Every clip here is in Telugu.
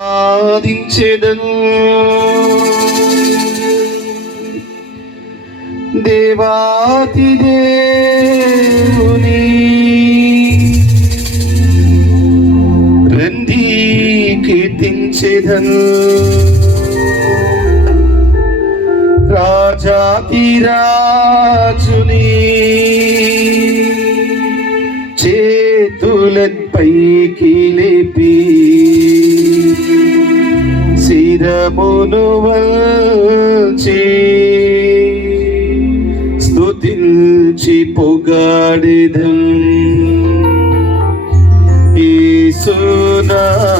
ఆరాధించెదను దేవాతి దేవుని రండి కీర్తించెదను రాజాతి రాజుని చేతులపైకి లేపి శిరమును వంచి స్తుతించి పొగాడెదం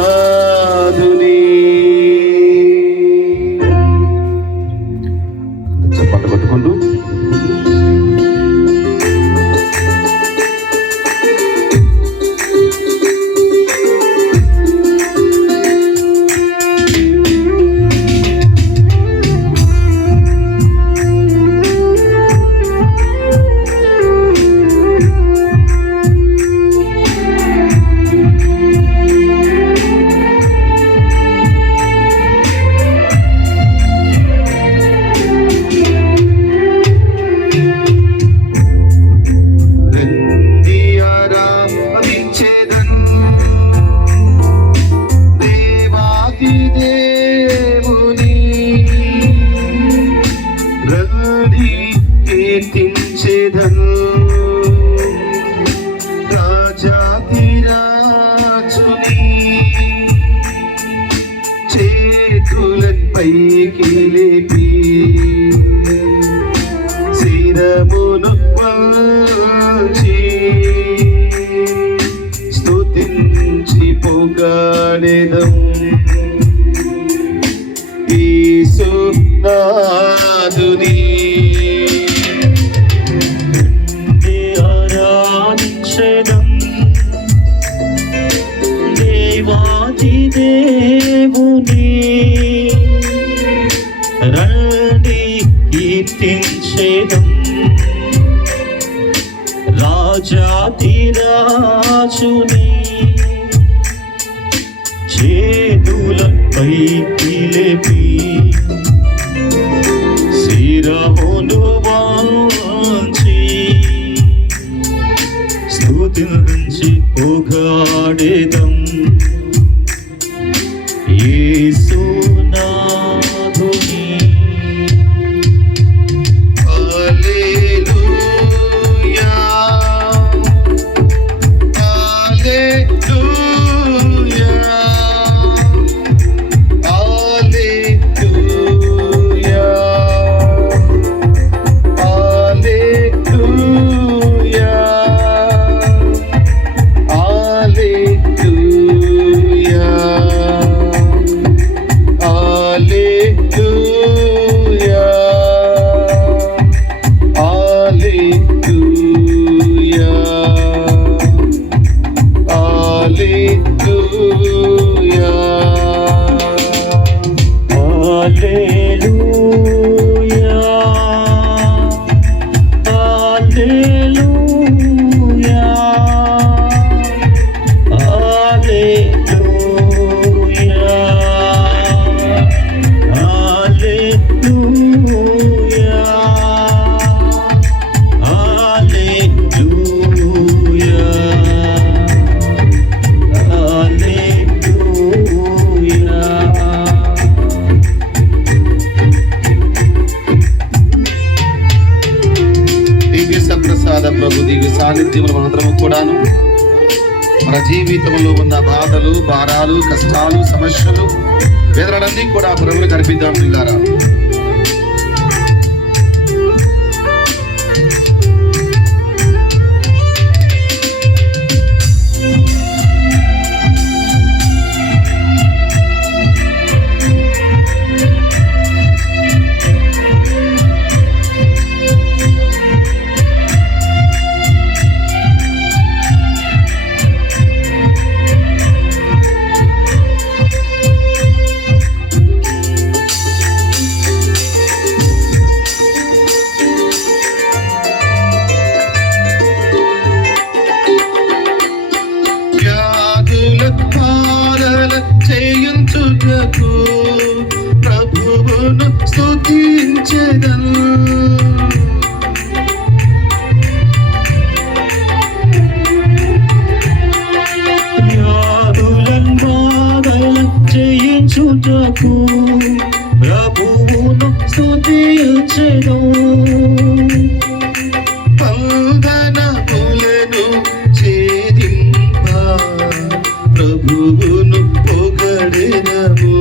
యేసునాథుని. చప్పట్లు కొట్టుకుంటూ కీర్తించెదను రాజాతి రాజుని చేతులపైకి లేపి శిరమును వంచి స్తుతించి పొగాడెదం యేసునాథుని. దేవాతి దేవుని రండి కీర్తించెదం రాజాతి రాజుని చేతులపైకి లేపి శిరమును వంచి స్తుతించి పొగాడెదం యేసునాథుని. హల్లెలూయా హల్లెలూయా హల్లెలూయా హల్లెలూయా ప్రభు దివ్య సాన్నిధ్యములు మనందరము కూడాను మన జీవితంలో ఉన్న బాధలు, భారాలు, కష్టాలు, సమస్యలు, వేదనలన్నీ కూడా ప్రభువుకు అర్పిద్దాం పిల్లారా. స్తుతించుటకు ప్రభువును స్తుతించెదను. వ్యాధులను బాధలను జయించుటకు ప్రభువును స్తుతించెదను. బంధనములను ఛేదింప ప్రభువును పొగడెదము.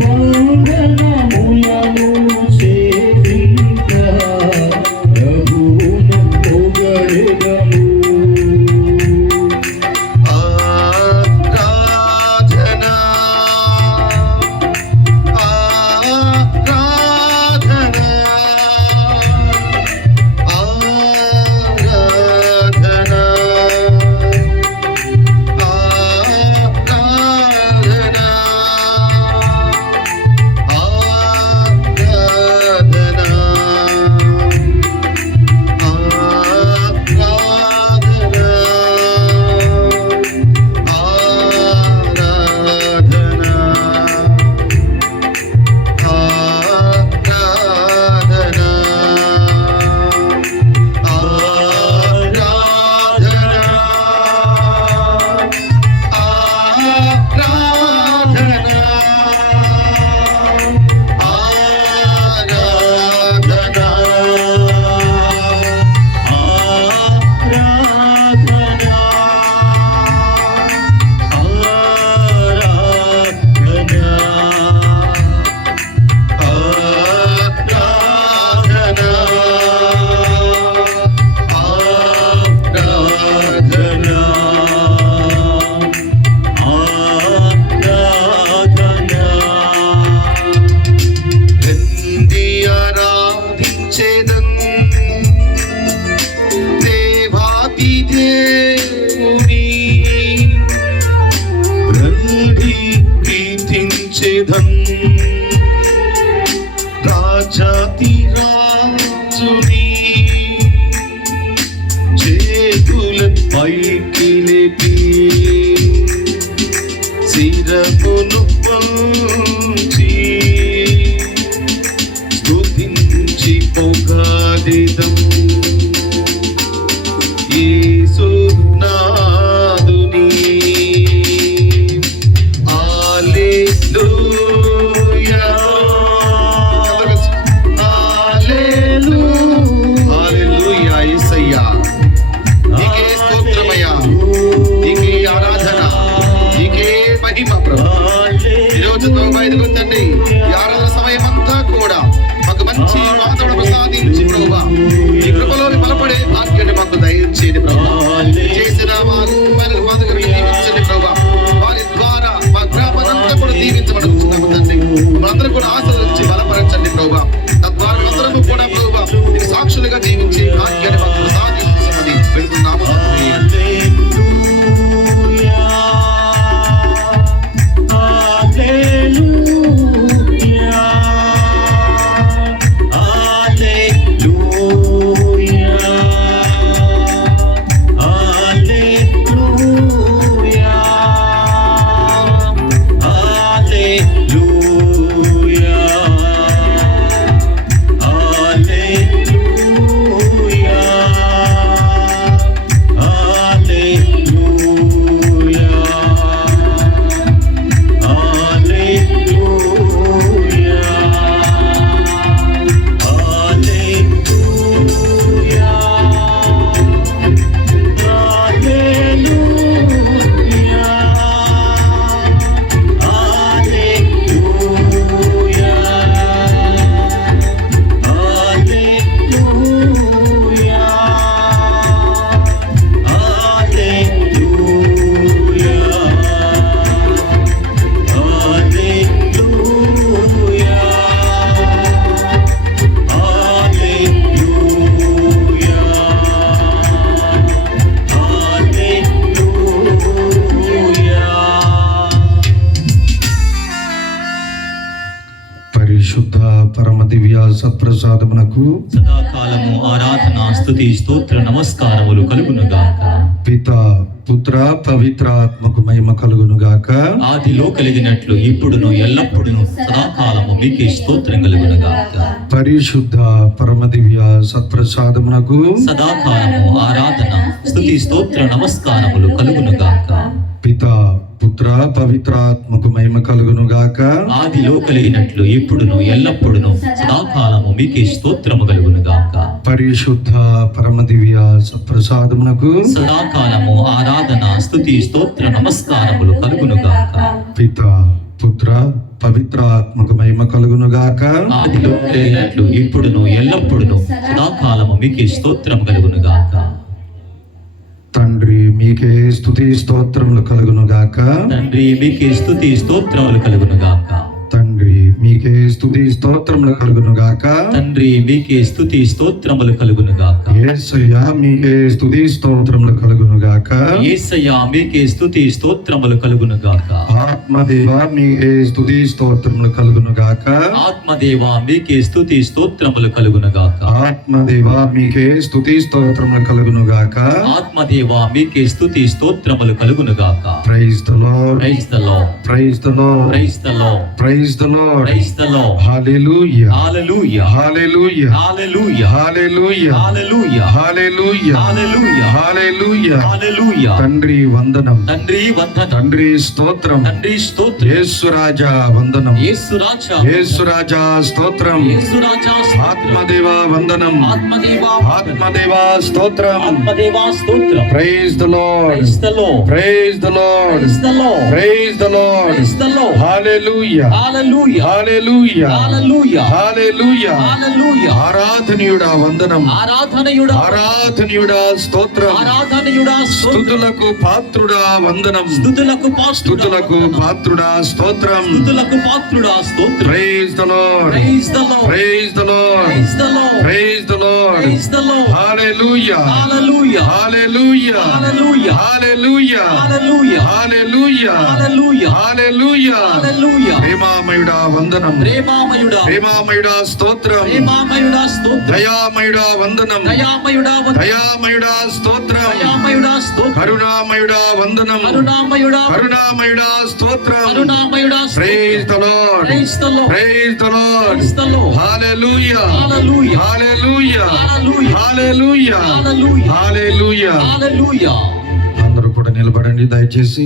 బంధనములను ఛేదింప ప్రభువును పొగడెదము. ఆరాధనా ఆరాధనా ఆరాధనా ఆరాధనా ఆరాధనా దేవాతి దేవుని రండి కీర్తించెదం. రాజాతి రాజుని చేతుల పైకి లేపి శిరమును వంచి స్తుతించి పొగడెదం. యేసునాథుని హల్లెలూయా హల్లెలూయా హల్లెలూయా. యేసయ్యా నీకే స్తోత్రమయ్యా, నీకే ఆరాధన, నీకే మహిమ ప్రభు. ఈరోజు 95 పరమ దివ్య సత్ప్రసాదమునకు సదాకాలము ఆరాధన స్తుతి స్తోత్ర నమస్కారములు కలుగునుగాక. పిత పుత్ర పవిత్ర ఆత్మకు మహిమ కలుగునుగాక. ఆదిలో కలిగినట్లు ఇప్పుడును ఎల్లప్పుడును సదాకాలము మీకే స్తోత్రం కలుగునుగాక. పరిశుద్ధ పరమ దివ్య సత్ప్రసాదమునకు సదాకాలము ఆరాధన స్తుతి స్తోత్ర నమస్కారములు కలుగునుగాక. పిత పుత్ర పవిత్ర ఆత్మకు మహిమ కలుగునుగాక. ఆదిలో కలిగినట్లు ఇప్పుడును ఎల్లప్పుడును సదాకాలము మీకే స్తోత్రము కలుగునుగాక. పరిశుద్ధ పరమ దివ్య సత్ప్రసాదమునకు సదాకాలము ఆరాధన స్తుతి స్తోత్ర నమస్కారములు కలుగునుగాక. పిత పుత్ర పవిత్ర ఆత్మకు మహిమ కలుగునుగాక. ఆదిలో కలిగినట్లు ఇప్పుడును ఎల్లప్పుడును సదాకాలము మీకే స్తోత్రం కలుగునుగాక. తండ్రి మీకే స్తుతి స్తోత్రములు కలుగునుగాక. తండ్రి మీకే స్తుతి స్తోత్రములు కలుగునుగాక. తండ్రి మీకే స్తుతి స్తోత్రములు కలుగునుగాక. తండ్రి మీకే స్తుతి స్తోత్రములు కలుగునుగాక. యేసయ్యా మీకే స్తుతి స్తోత్రములు కలుగునుగాక. యేసయ్యా మీకే స్తుతి స్తోత్రములు కలుగునుగాక. ఆత్మదేవా మీకే స్తుతి స్తోత్రములు కలుగునుగాక. ఆత్మదేవా మీకే స్తుతి స్తోత్రములు కలుగునుగాక. ఆత్మదేవా మీకే స్తుతి స్తోత్రములు కలుగునుగాక. ఆత్మదేవా మీకే స్తుతి స్తోత్రములు కలుగునుగాక. Praise the Lord, praise the Lord, praise the Lord, praise the Lord, praise the Lord, praise the Lord. Hallelujah, hallelujah, hallelujah, hallelujah, hallelujah, hallelujah, hallelujah, hallelujah, hallelujah. Hallelujah. తండ్రి వందనం, తండ్రి వందనం, తండ్రి స్తోత్రం, తండ్రి స్తోత్రం, యేసు రాజా వందనం, యేసు రాజా, యేసు రాజా స్తోత్రం, యేసు రాజా స్తోత్రం, ఆత్మదేవ వందనం, ఆత్మదేవా, ఆత్మదేవ స్తోత్రం. ఆత్మదేవా స్తోత్రం. Praise the Lord, praise the Lord, praise the Lord, praise the Lord, praise the Lord. Praise the Lord. Hallelujah, hallelujah, hallelujah, hallelujah, hallelujah. Hallelujah. ఆరాధనీయుడా వందనం, ఆరాధనయుడా, ఆరాధనీయుడా స్తోత్రం, ఆరాధనయుడా స్తోత్రం, స్తుతులకు పాత్రుడా వందనం, స్తుతులకు పాత్రుడా, స్తుతులకు పాత్రుడా స్తోత్రం. స్తుతులకు పాత్రుడా స్తోత్రం. Praise the Lord, praise the Lord, praise the Lord, praise the Lord, praise the Lord. Praise the Lord. Hallelujah, hallelujah, hallelujah, hallelujah, hallelujah, hallelujah, hallelujah, hallelujah, hallelujah. Hallelujah. ప్రేమామయుడా వందనం, ప్రేమామయుడా, ప్రేమామయుడా స్తోత్రం, ప్రేమామయుడా స్తోత్రం, దయామయుడా వందనం, దయామయుడా వందనం, దయామయుడా స్తోత్రం, దయామయుడా స్తోత్రం, కరుణామయుడా వందనం, కరుణామయుడా, కరుణామయుడా స్తోత్రం. కరుణామయుడా స్తోత్రం. Praise the Lord, praise the Lord, praise the Lord. Praise the Lord. Hallelujah, hallelujah, hallelujah, hallelujah, hallelujah, hallelujah, hallelujah. Hallelujah. అందరూ కూడా నిలబడండి దయచేసి.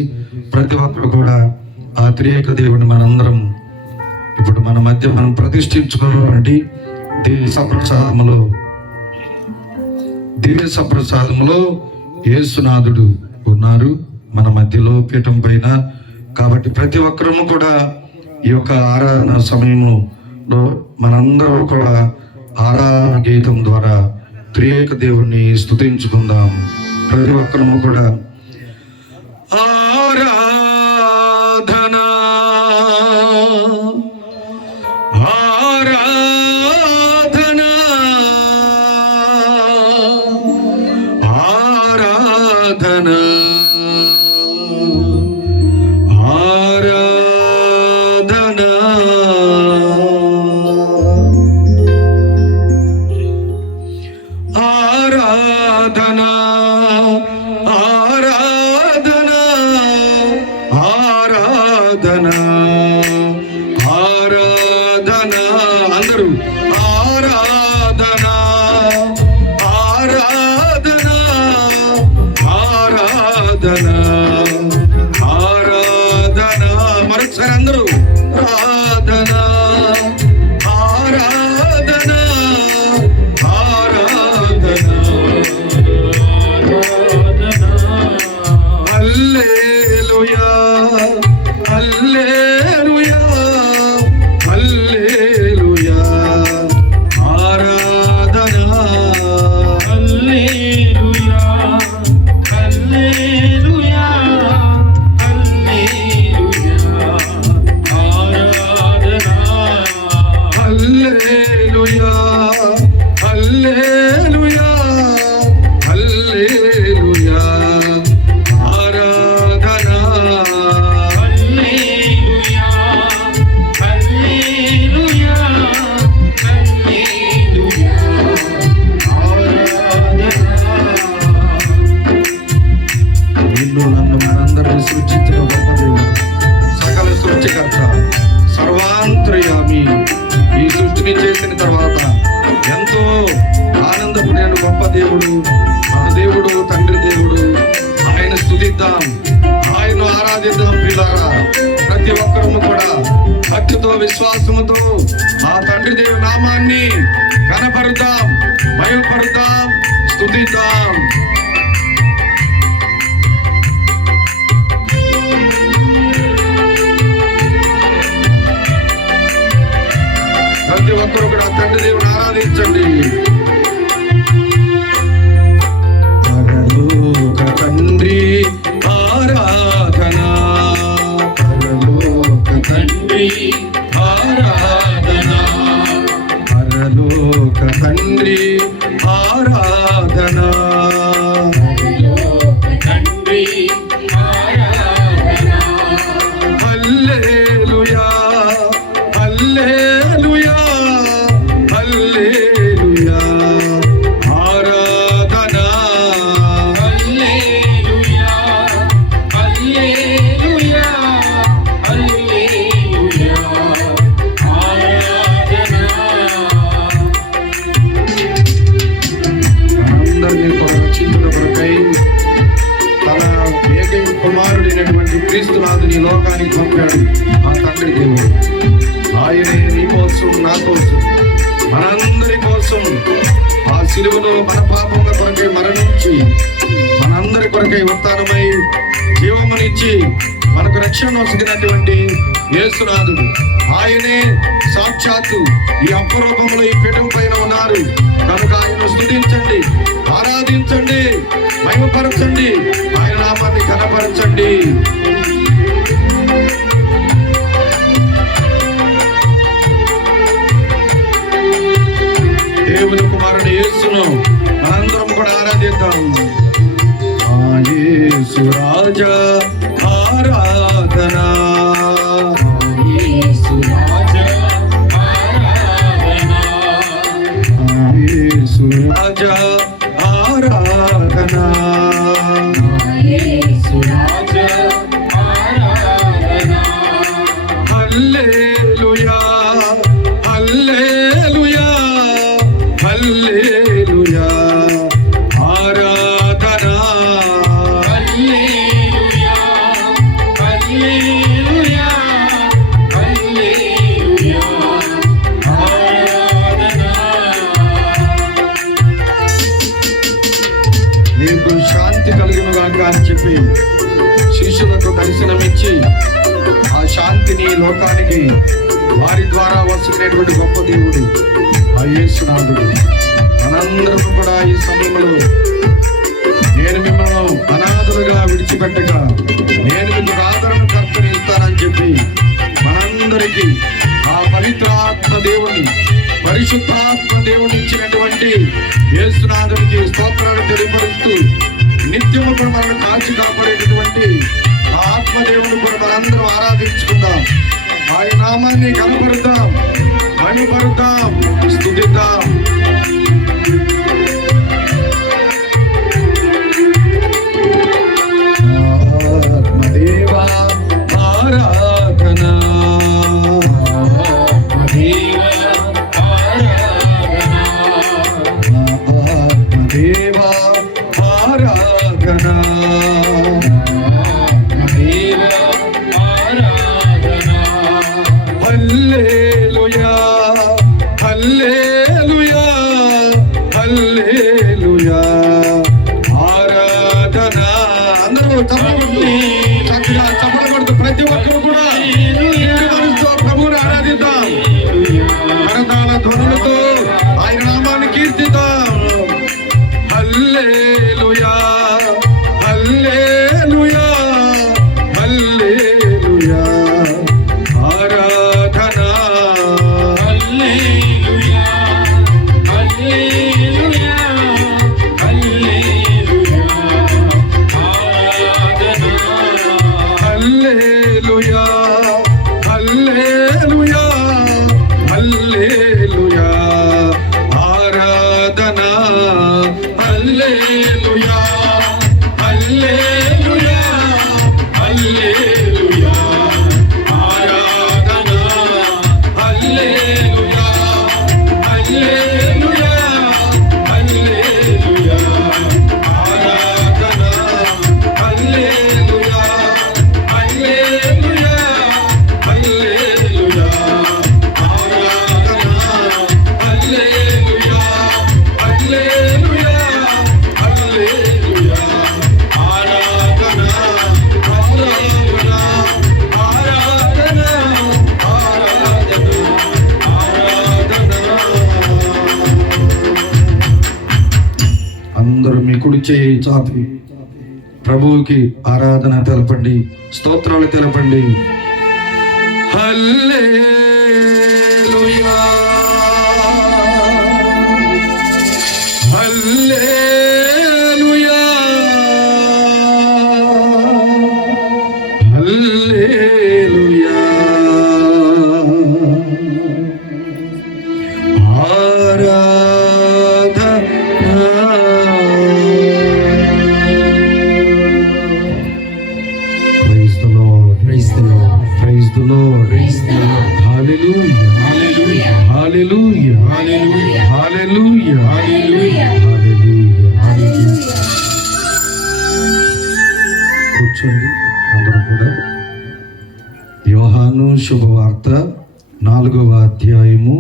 ప్రతి ఒక్కరు కూడా ఆ త్రియేక దేవుని మనందరం ఇప్పుడు మన మధ్య మనం ప్రతిష్ఠించుకున్నటువంటి దివ్య సప్రసాదములో యేసునాథుడు ఉన్నారు మన మధ్యలో పీఠం పైన. కాబట్టి ప్రతి ఒక్కరము కూడా ఈ యొక్క ఆరాధన సమయంలో మనందరం కూడా ఆరాధన గీతం ద్వారా త్రియేక దేవుణ్ణి స్తుతించుకుందాం. ప్రతి ఒక్కరము కూడా ఆరాధన ఆరాధన ఆరాధన ఆరాధన. ఆరాధన ఆరాధన ఆరాధన ఆరాధన. అందరూ ఆరాధన ఆరాధన ఆరాధన ఆరాధన. మరొకసారి అందరూ ఆరాధన ఆరాధన ఆరాధన. హల్లెలూయా, హల్లెలూయా, హల్లెలూయా. ఆరాధన హల్లెలూయా, హల్లెలూయా, హల్లెలూయా. ఆరాధన హల్లెలూయా, హల్లెలూయా, హల్లెలూయా. ఆరాధన హల్లెలూయా, ద్వారా ప్రతి ఒక్కరము కూడా భక్తితో విశ్వాసముతో ఆ తండ్రి దేవుని నామాన్ని ఘనపరుద్దాం, భయపరుద్దాం, స్తుతిద్దాం. ప్రతి ఒక్కరు కూడా తండ్రి దేవుని ఆరాధించండి. పరలోక తండ్రి ఆరాధన, పరలోక తండ్రి ఆరాధన, పరలోక తండ్రి ఆరాధన, తండ్రి ఆరాధన. హల్లెలూయా హల్లెలూయా హల్లెలూయా ఆరాధన, హల్లెలూయా హల్లెలూయా హల్లెలూయా ఆరాధన. మనందరినీ రక్షించుట కొరకై తన ఏకైక కుమారుడైనటువంటి క్రీస్తునాథుని లోకానికి పంపాడు ఆ తండ్రి దేవుడు. ఆయనే నీ కోసం, నా కోసం, మనందరి కోసం ఆ సిలువలో మన పాపముల కొరకై మరణించి మనందరి కొరకై ఉత్థానమై జీవమునిచ్చి మనకు రక్షణ వసిగినటువంటి యేసునాథుడు. ఆయనే సాక్షాత్తు ఈ అపరూపంలో ఈ పీఠం పైన ఉన్నారు కనుక ఆయన స్తుతించండి, ఆరాధించండి, మహిమపరచండి, ఆయన నామాన్ని ఘనపరచండి. దేవుని కుమారుడు యేసును మనందరం కూడా ఆరాధిద్దాం. ఆ యేసు రాజా ఆరాధన, యేసు రాజా ఆరాధన, యేసు రాజా ఆరాధన, యేసు రాజా ఆరాధన. హల్లెలూయా హల్లెలూయా హల్లెలూయా ఆరాధన, హల్లెలూయా హల్లెలూయా హల్లెలూయా ఆరాధన. నీకు శాంతి కలుగును గాక అని చెప్పి శిష్యులకు దర్శనమిచ్చి ఆ శాంతిని లోకానికి వారి ద్వారా వస్తున్నటువంటి గొప్ప దేవుడు ఆ యేసునాథుడు. మనందరం కూడా ఈ సమయంలో నేను మిమ్మల్ని అనాథులుగా విడిచిపెట్టగా నేను మీకు ఆదరణ కర్తని ఇస్తానని చెప్పి మనందరికీ ఆ పవిత్రాత్మ దేవుని, పరిశుద్ధాత్మ దేవుని ఇచ్చినటువంటి యేసునాథుడికి స్తోత్రాలు తెలియపరుస్తూ నిత్యము కూడా మనల్ని కాచి కాపాడేటటువంటి ఆ ఆత్మదేవుని కూడా మనందరం ఆరాధించుకుందాం. ఆయన నామాన్ని కనపరుద్దాం, మహిమపరుద్దాం, స్తుతిద్దాం. ఆత్మదేవా ఆరాధన, ఆత్మదేవా ఆరాధన, ఆత్మదేవా ఆరాధన, ఆత్మదేవా ఆరాధన. హల్లెలూయా హల్లెలూయా చేయి చాపి ప్రభువుకి ఆరాధన తెలపండి, స్తోత్రాలు తెలపండి. హల్లెలూయా హల్లెలూయా హల్లెలూయా. కూర్చోండి అందరూ కూడా. యోహాను శుభవార్త 4వ అధ్యాయము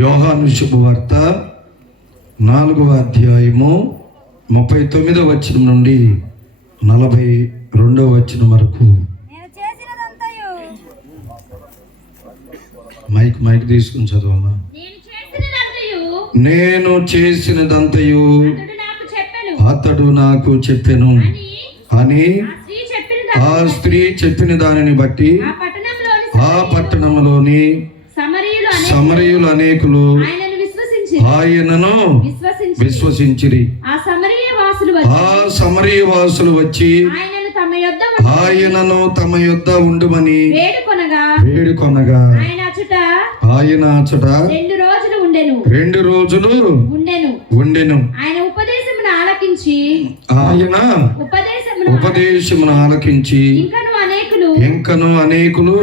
యోహాను శుభవార్త 4వ అధ్యాయము 39వ వచనం నుండి 42వ వచనం వరకు. మైక్ తీసుకుని చదవమ్మా. నేను చేసినదంతయు అతడు నాకు చెప్పెను అని ఆ స్త్రీ చెప్పిన దానిని బట్టి ఆ పట్టణంలోని సమరయులు అనేకులు ఆయనను విశ్వసించిరి. ఆ సమరయ వాసులు వచ్చి ఆయనను తమ యొద్ద ఉండుమని వేడుకొనగా ఆయన అచట 2 రోజులు ఉండెను. ఆయన ఉపదేశమును ఆలకించి ఇంకను అనేకులు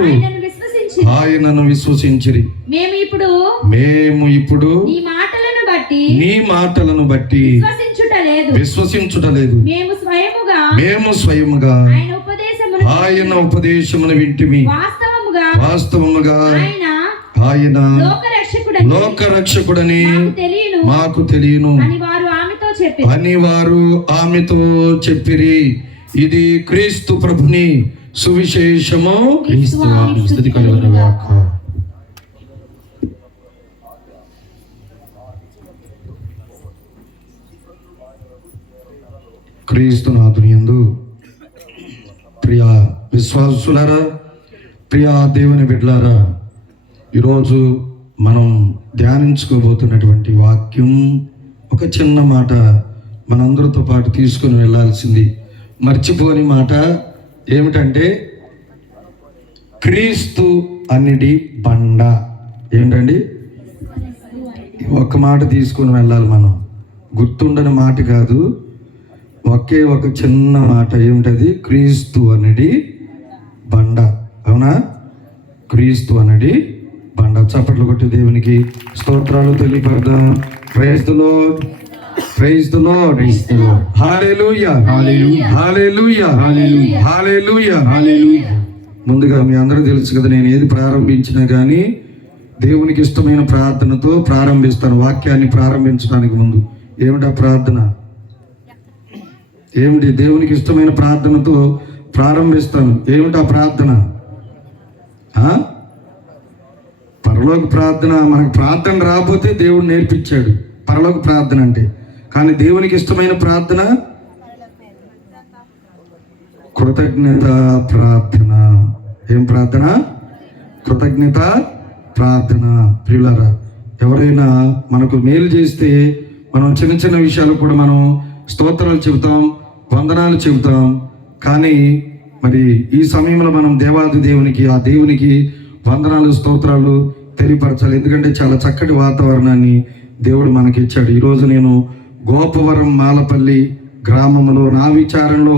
ఆయనను విశ్వసించిరి. మేము ఇప్పుడు నీ మాటలను బట్టి విశ్వసించుటలేదు. మేము స్వయముగా ఆయన ఉపదేశమును వింటిమి. వాస్తవముగా ఆయన లోకరక్షకుడని మాకు తెలియను అని వారు ఆమెతో చెప్పిరి. ఇది క్రీస్తు ప్రభుని సువిశేషము. స్తుతి కలుగును గాక. క్రీస్తు నాథునియందు ప్రియ విశ్వాసులారా, ప్రియ దేవుని బిడ్డలారా, ఈరోజు మనం ధ్యానించుకోబోతున్నటువంటి వాక్యం ఒక చిన్న మాట మనందరితో పాటు తీసుకుని వెళ్ళాల్సింది. మర్చిపోని మాట ఏమిటంటే క్రీస్తు అన్నిటి బండ. ఏంటండి? ఒక్క మాట తీసుకుని వెళ్ళాలి మనం. గుర్తుండని మాట కాదు, ఒకే ఒక చిన్న మాట. ఏమిటది? క్రీస్తు అనేది బండ. అవునా? క్రీస్తు అనేది బండ. చప్పట్లు కొట్టి దేవునికి స్తోత్రాలు తెలియపడదాం. Praise the Lord, praise the lord, hallelujah, hallelujah, hallelujah, hallelujah. ముందుగా మీ అందరూ తెలుసు కదా, నేను ఏది ప్రారంభించినా కానీ దేవునికి ఇష్టమైన ప్రార్థనతో ప్రారంభిస్తాను. వాక్యాన్ని ప్రారంభించడానికి ముందు ఏమిటా ప్రార్థన? ఏమిటి? దేవునికి ఇష్టమైన ప్రార్థనతో ప్రారంభిస్తాను. ఏమిటా ప్రార్థన? పరలోక ప్రార్థన. మనకు ప్రార్థన రాకపోతే దేవుడు నేర్పించాడు పరలోక ప్రార్థన అంటే. కానీ దేవునికి ఇష్టమైన ప్రార్థన కృతజ్ఞత ప్రార్థన. ఏం ప్రార్థన? కృతజ్ఞత ప్రార్థన. ప్రియులారా, ఎవరైనా మనకు మేలు చేస్తే మనం చిన్న చిన్న విషయాలు కూడా మనం స్తోత్రాలు చెబుతాం, వందనాలు చెబుతాం. కానీ మరి ఈ సమయంలో మనం దేవాది దేవునికి, ఆ దేవునికి వందనాలు స్తోత్రాలు తెలియపరచాలి. ఎందుకంటే చాలా చక్కటి వాతావరణాన్ని దేవుడు మనకి ఇచ్చాడు. ఈరోజు నేను గోపవరం మాలపల్లి గ్రామంలో నా విచారణలో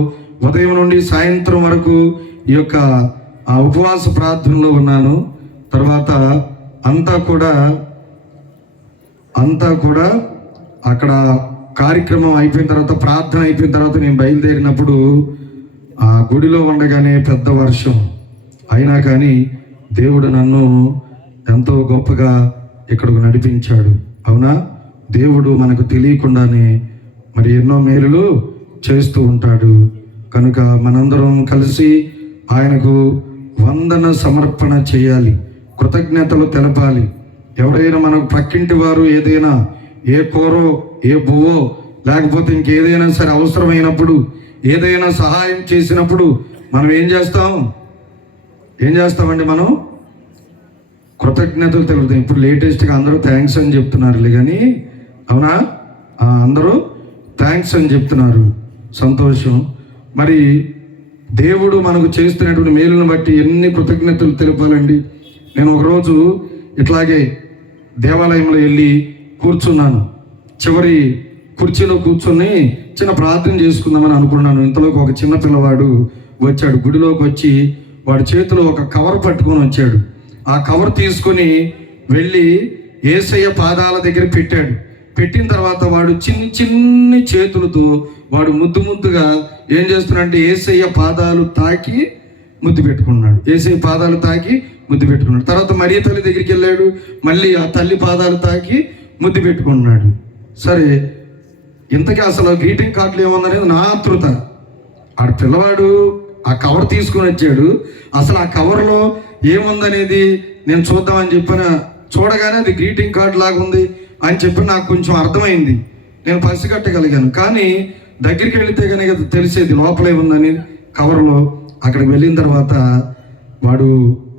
ఉదయం నుండి సాయంత్రం వరకు ఈ యొక్క ఉపవాస ప్రార్థనలో ఉన్నాను. తర్వాత అంతా కూడా అక్కడ కార్యక్రమం అయిపోయిన తర్వాత, ప్రార్థన అయిపోయిన తర్వాత నేను బయలుదేరినప్పుడు ఆ గుడిలో ఉండగానే పెద్ద వర్షం. అయినా కానీ దేవుడు నన్ను ఎంతో గొప్పగా ఇక్కడకు నడిపించాడు. అవునా? దేవుడు మనకు తెలియకుండానే మరి ఎన్నో మేలులు చేస్తూ ఉంటాడు. కనుక మనందరం కలిసి ఆయనకు వందన సమర్పణ చేయాలి, కృతజ్ఞతలు తెలపాలి. ఎవరైనా మనకు పక్కింటి వారు ఏదైనా ఏ కూరో ఏ బువ్వో లేకపోతే ఇంకేదైనా సరే అవసరమైనప్పుడు ఏదైనా సహాయం చేసినప్పుడు మనం ఏం చేస్తామండి? మనం కృతజ్ఞతలు తెలుపుతాం. ఇప్పుడు లేటెస్ట్గా అందరూ థ్యాంక్స్ అని చెప్తున్నారులే కానీ, అవునా? అందరూ థ్యాంక్స్ అని చెప్తున్నారు, సంతోషం. మరి దేవుడు మనకు చేస్తున్నటువంటి మేలును బట్టి ఎన్ని కృతజ్ఞతలు తెలపాలండి. నేను ఒకరోజు ఇట్లాగే దేవాలయంలో వెళ్ళి కూర్చున్నాను. చివరి కుర్చీలో కూర్చొని చిన్న ప్రార్థన చేసుకుందామని అనుకున్నాను. ఇంతలోకి ఒక చిన్న పిల్లవాడు వచ్చాడు. గుడిలోకి వచ్చి వాడి చేతిలో ఒక కవర్ పట్టుకొని వచ్చాడు. ఆ కవర్ తీసుకొని వెళ్ళి యేసయ్య పాదాల దగ్గర పెట్టాడు. పెట్టిన తర్వాత వాడు చిన్ని చేతులతో వాడు ముద్దుగా ఏం చేస్తున్నాడంటే యేసయ్య పాదాలు తాకి ముద్దు పెట్టుకున్నాడు. యేసయ్య పాదాలు తాకి ముద్దు పెట్టుకున్నాడు. తర్వాత మరియ తల్లి దగ్గరికి వెళ్ళాడు. మళ్ళీ ఆ తల్లి పాదాలు తాకి ముద్దు పెట్టుకున్నాడు. సరే, ఇంతకీ అసలు గ్రీటింగ్ కార్డులు ఏముందనేది నా ఆతృత. ఆ పిల్లవాడు ఆ కవర్ తీసుకొని వచ్చాడు. అసలు ఆ కవర్లో ఏముందనేది నేను చూద్దామని చెప్పిన చూడగానే అది గ్రీటింగ్ కార్డు లాగా ఉంది అని చెప్పి నాకు కొంచెం అర్థమైంది. నేను పసిగట్టగలిగాను. కానీ దగ్గరికి వెళితే కనుక తెలిసేది లోపల ఏముందని కవర్లో. అక్కడికి వెళ్ళిన తర్వాత వాడు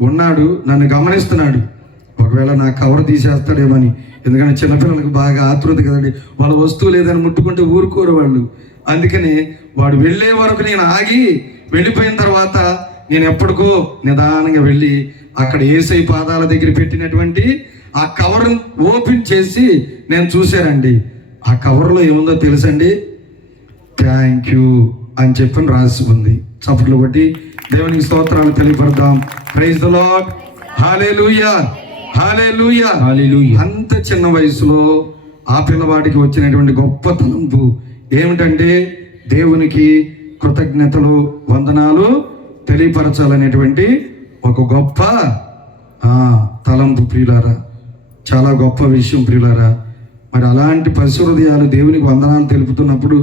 ఉన్నాడు, నన్ను గమనిస్తున్నాడు. ఒకవేళ నా కవర్ తీసేస్తాడేమని. ఎందుకంటే చిన్నపిల్లలకు బాగా ఆతృత కదండి, వాళ్ళ వస్తువు లేదని ముట్టుకుంటే ఊరుకోరు వాళ్ళు. అందుకని వాడు వెళ్ళే వరకు నేను ఆగి, వెళ్ళిపోయిన తర్వాత నేను ఎప్పటికో నిదానంగా వెళ్ళి అక్కడ యేసయ్య పాదాల దగ్గర పెట్టినటువంటి ఆ కవర్ ఓపెన్ చేసి నేను చూశానండి. ఆ కవర్లో ఏముందో తెలుసండి? థ్యాంక్ యూ అని చెప్పి రాసి ఉంది. చప్పట్లు బట్టి దేవునికి స్తోత్రాలు తెలియపడదాం. Praise the Lord. Hallelujah, hallelujah, hallelujah. అంత చిన్న వయసులో ఆ పిల్లవాడికి వచ్చినటువంటి గొప్ప తలంపు ఏమిటంటే దేవునికి కృతజ్ఞతలు వందనాలు తెలియపరచాలనేటువంటి ఒక గొప్ప తలంపు. ప్రియులారా, చాలా గొప్ప విషయం ప్రియులారా. మరి అలాంటి పరిశుహృదయాలు దేవునికి వందనాలు తెలుపుతున్నప్పుడు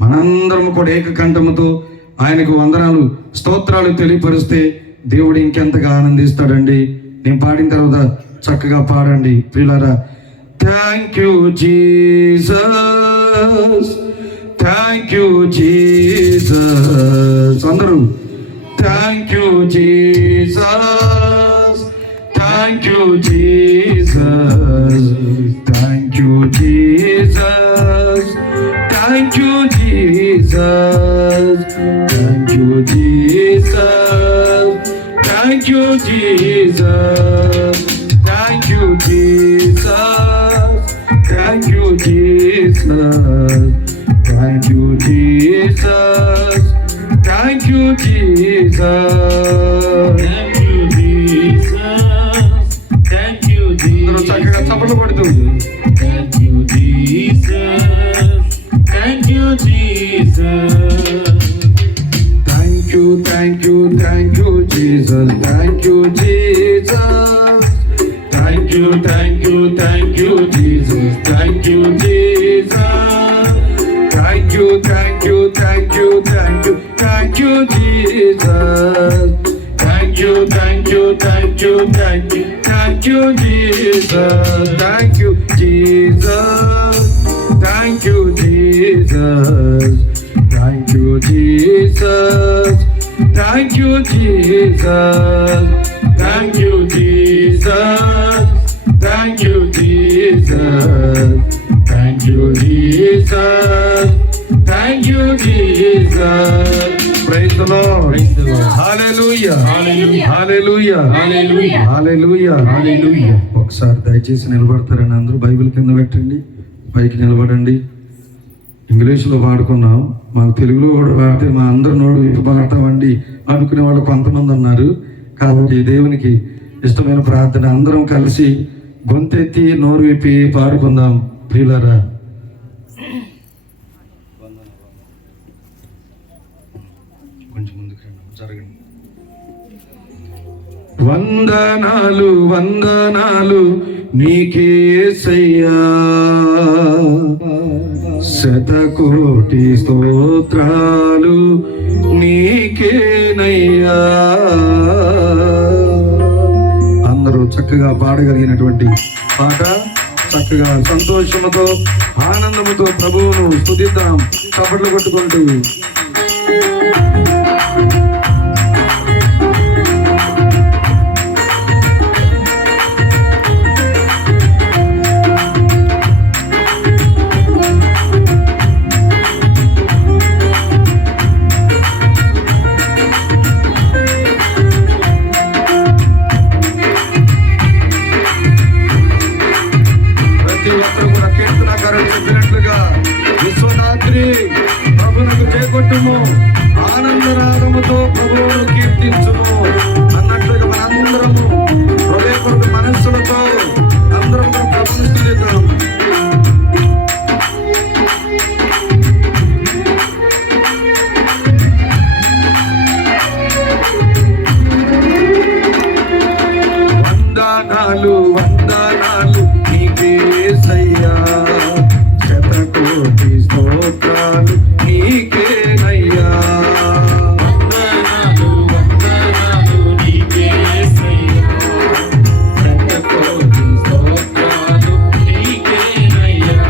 మనందరం కూడా ఏకకంఠముతో ఆయనకు వందనాలు స్తోత్రాలు తెలియపరిస్తే దేవుడు ఇంకెంతగా ఆనందిస్తాడండి. నేను పాడిన తర్వాత చక్కగా పాడండి ప్రియులారా. Thank you Jesus, thank you Jesus. అందరూ thank you Jesus, thank you Jesus, thank you Jesus, thank you Jesus, thank you Jesus, thank you Jesus, thank you Jesus, thank you Jesus, thank you Jesus, thank you Jesus, thank you Jesus, thank you Jesus. చక్కగా చప్పట్లు పడుతూ thank you Jesus, thank you Jesus, thank you, thank you, thank you Jesus, thank you Jesus, thank you, thank you, thank you Jesus, thank you Jesus, thank you, thank you, thank you, thank you, thank you Jesus, thank you, thank you, thank you, thank you, thank you Jesus, thank you Jesus, thank you Jesus, thank you Jesus, thank you Jesus, thank you Jesus, thank you Jesus, thank you Jesus, thank you Jesus. Praise the lord. Hallelujah, hallelujah, hallelujah, hallelujah, hallelujah. ఒకసారి దయచేసి నిలబడతారని అందరూ బైబిల్ కింద పెట్టండి, పైకి నిలబడండి. ఇంగ్లీష్లో పాడుకున్నాం, మాకు తెలుగులో కూడా పాడితే మా అందరు నోడు విప్పి పాడతామండి అనుకునే వాళ్ళు కొంతమంది ఉన్నారు. కాబట్టి దేవునికి ఇష్టమైన ప్రార్థన అందరం కలిసి గొంతెత్తి నోరు విప్పి పాడుకుందాం ప్రియులారా. కొంచెం ముందుకు జరగండి. వందనాలు వందనాలు నీకే యేసయ్యా, శతకోటి స్తోత్రాలు నీకేనయ్యా. అందరూ చక్కగా పాడగలిగినటువంటి పాట, చక్కగా సంతోషముతో ఆనందముతో ప్రభువును స్తుతిద్దాం చప్పట్లు కొట్టుకుంటూ. విశ్వనాథ్రి ప్రభువుకు చేకొట్టుము, ఆనందరాగముతో ప్రభువును కీర్తించుము అన్నట్లుగా మనందరము హృదయపూర్వక మనస్సులతో అందరం ప్రభువును స్తుతిద్దాం. వందనాలు వందనాలు నీకే యేసయ్యా, శతకోటి స్తోత్రాలు నీకేనయ్యా. వందనాలు వందనాలు నీకే యేసయ్యా, శతకోటి స్తోత్రాలు నీకేనయ్యా.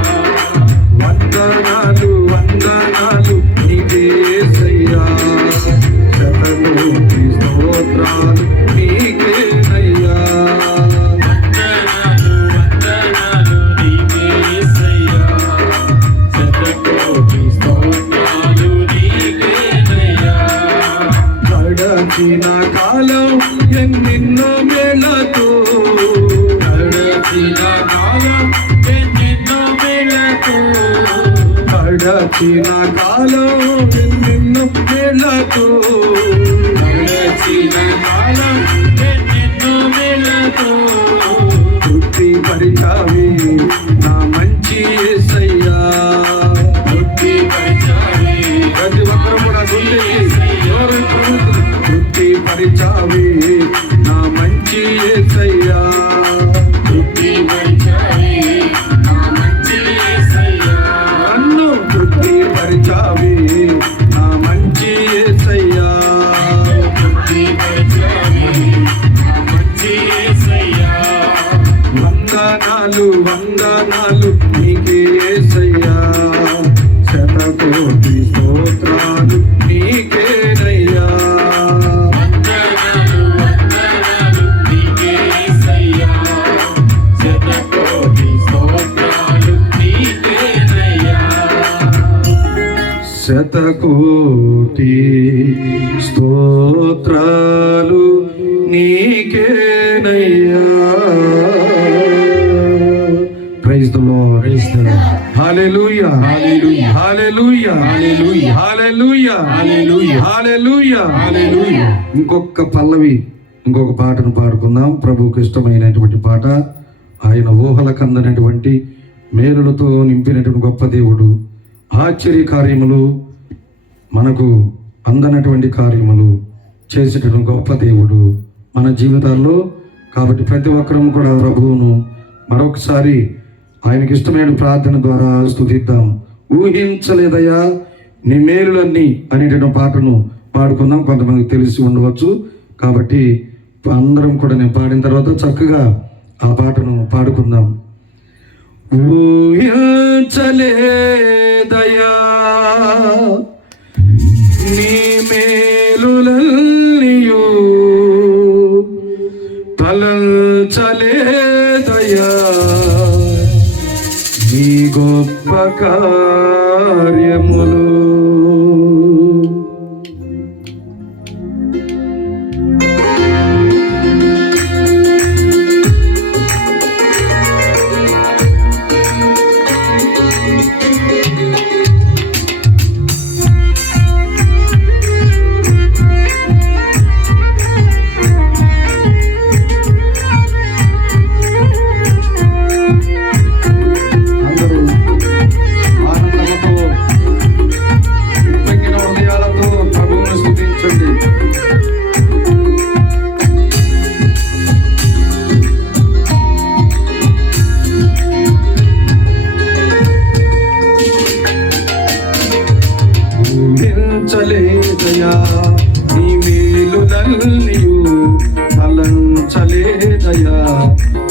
వందనాలు వందనాలు నీకే యేసయ్యా, శతకోటి స్తోత్రాలు నీకేనయ్యా. వందనాలు వందనాలు నీకే యేసయ్యా, శతకోటి స్తోత్రాలు నీకేనయ్యా. గడచిన కాలం ఎన్నెన్నో మేళతో, గడచిన కాలం ఎన్నెన్నో మేళతో, గడచిన కాలం ఎన్నెన్నో మేళతో, గడచిన కాలం ఎన్నెన్నో మేళతో, తృప్తి పరిచావి నా మంచి యేసయ్యా. తృప్తి పరిచావే, ప్రతి ఒక్కరు కూడా తృప్తి పరిచావి నా మంచి యేసయ్యా. తృప్తి పరిచావే, నా మంచి యేసయ్యా. నన్ను తృప్తి పరిచావి నా మంచి యేసయ్యా. తృప్తి పరిచావే, నా మంచి యేసయ్యా. వందనాలు వందనాలు నీకే యేసయ్యా, శతకోటి స్తోత్రాలు నీకేనయ్యా. వందనాలు వందనాలు నీకే యేసయ్యా, శతకోటి స్తోత్రాలు నీకేనయ్యా. శతకోటి స్తోత్రాలు నీకేనయ్యా. Praise the Lord, praise the lord. Hallelujah, hallelujah, hallelujah, hallelujah, hallelujah, hallelujah, hallelujah, hallelujah. ఇంకొక పల్లవి, ఇంకొక పాటను పాడుకుందాం. ప్రభువుకు ఇష్టమైనటువంటి పాట. ఆయన ఊహలకు అందనటువంటి మేలులతో నింపినటువంటి గొప్ప దేవుడు. ఆశ్చర్య కార్యములు, మనకు అందనటువంటి కార్యములు చేసేటటువంటి గొప్ప దేవుడు మన జీవితాల్లో. కాబట్టి ప్రతి ఒక్కరూ కూడా ప్రభువును మరొకసారి ఆయనకి ఇష్టమైన ప్రార్థన ద్వారా స్తుతిద్దాం. ఊహించలేదయ్యా నీ మేలులన్నీ అనేటువంటి పాటను పాడుకుందాం. కొంతమందికి తెలిసి ఉండవచ్చు, కాబట్టి అందరం కూడా నేను పాడిన తర్వాత చక్కగా ఆ పాటను పాడుకుందాం. ఊహించలేదయ్యా నీ మేలులన్నీయు, తలంచలేదయ్యా నీ గొప్ప కార్యములు. అందరూ ఆనందముతో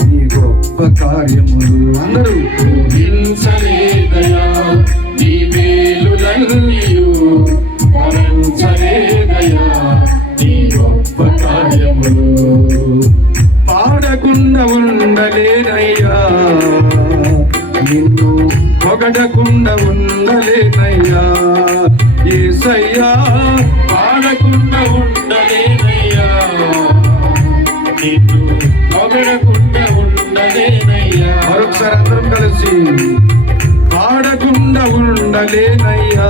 నీ గొప్ప కార్యములు. అందరూ ఊహించలేదయా నీ మేలులన్నీయు, తలంచలేదయా నీ గొప్ప కార్యములు. పాడకుండా ఉండలేనయ్యా, నిన్ను పొగడకుండా ఉండలేనయ్యా యేసయ్యా. పాడకుండా ఉండలేనయ్యా, నిన్ను పొగడకుండా ఉండలేనయ్యా. మరొకసారి అందరం కలిసి పాడకుండా ఉండలేనయ్యా,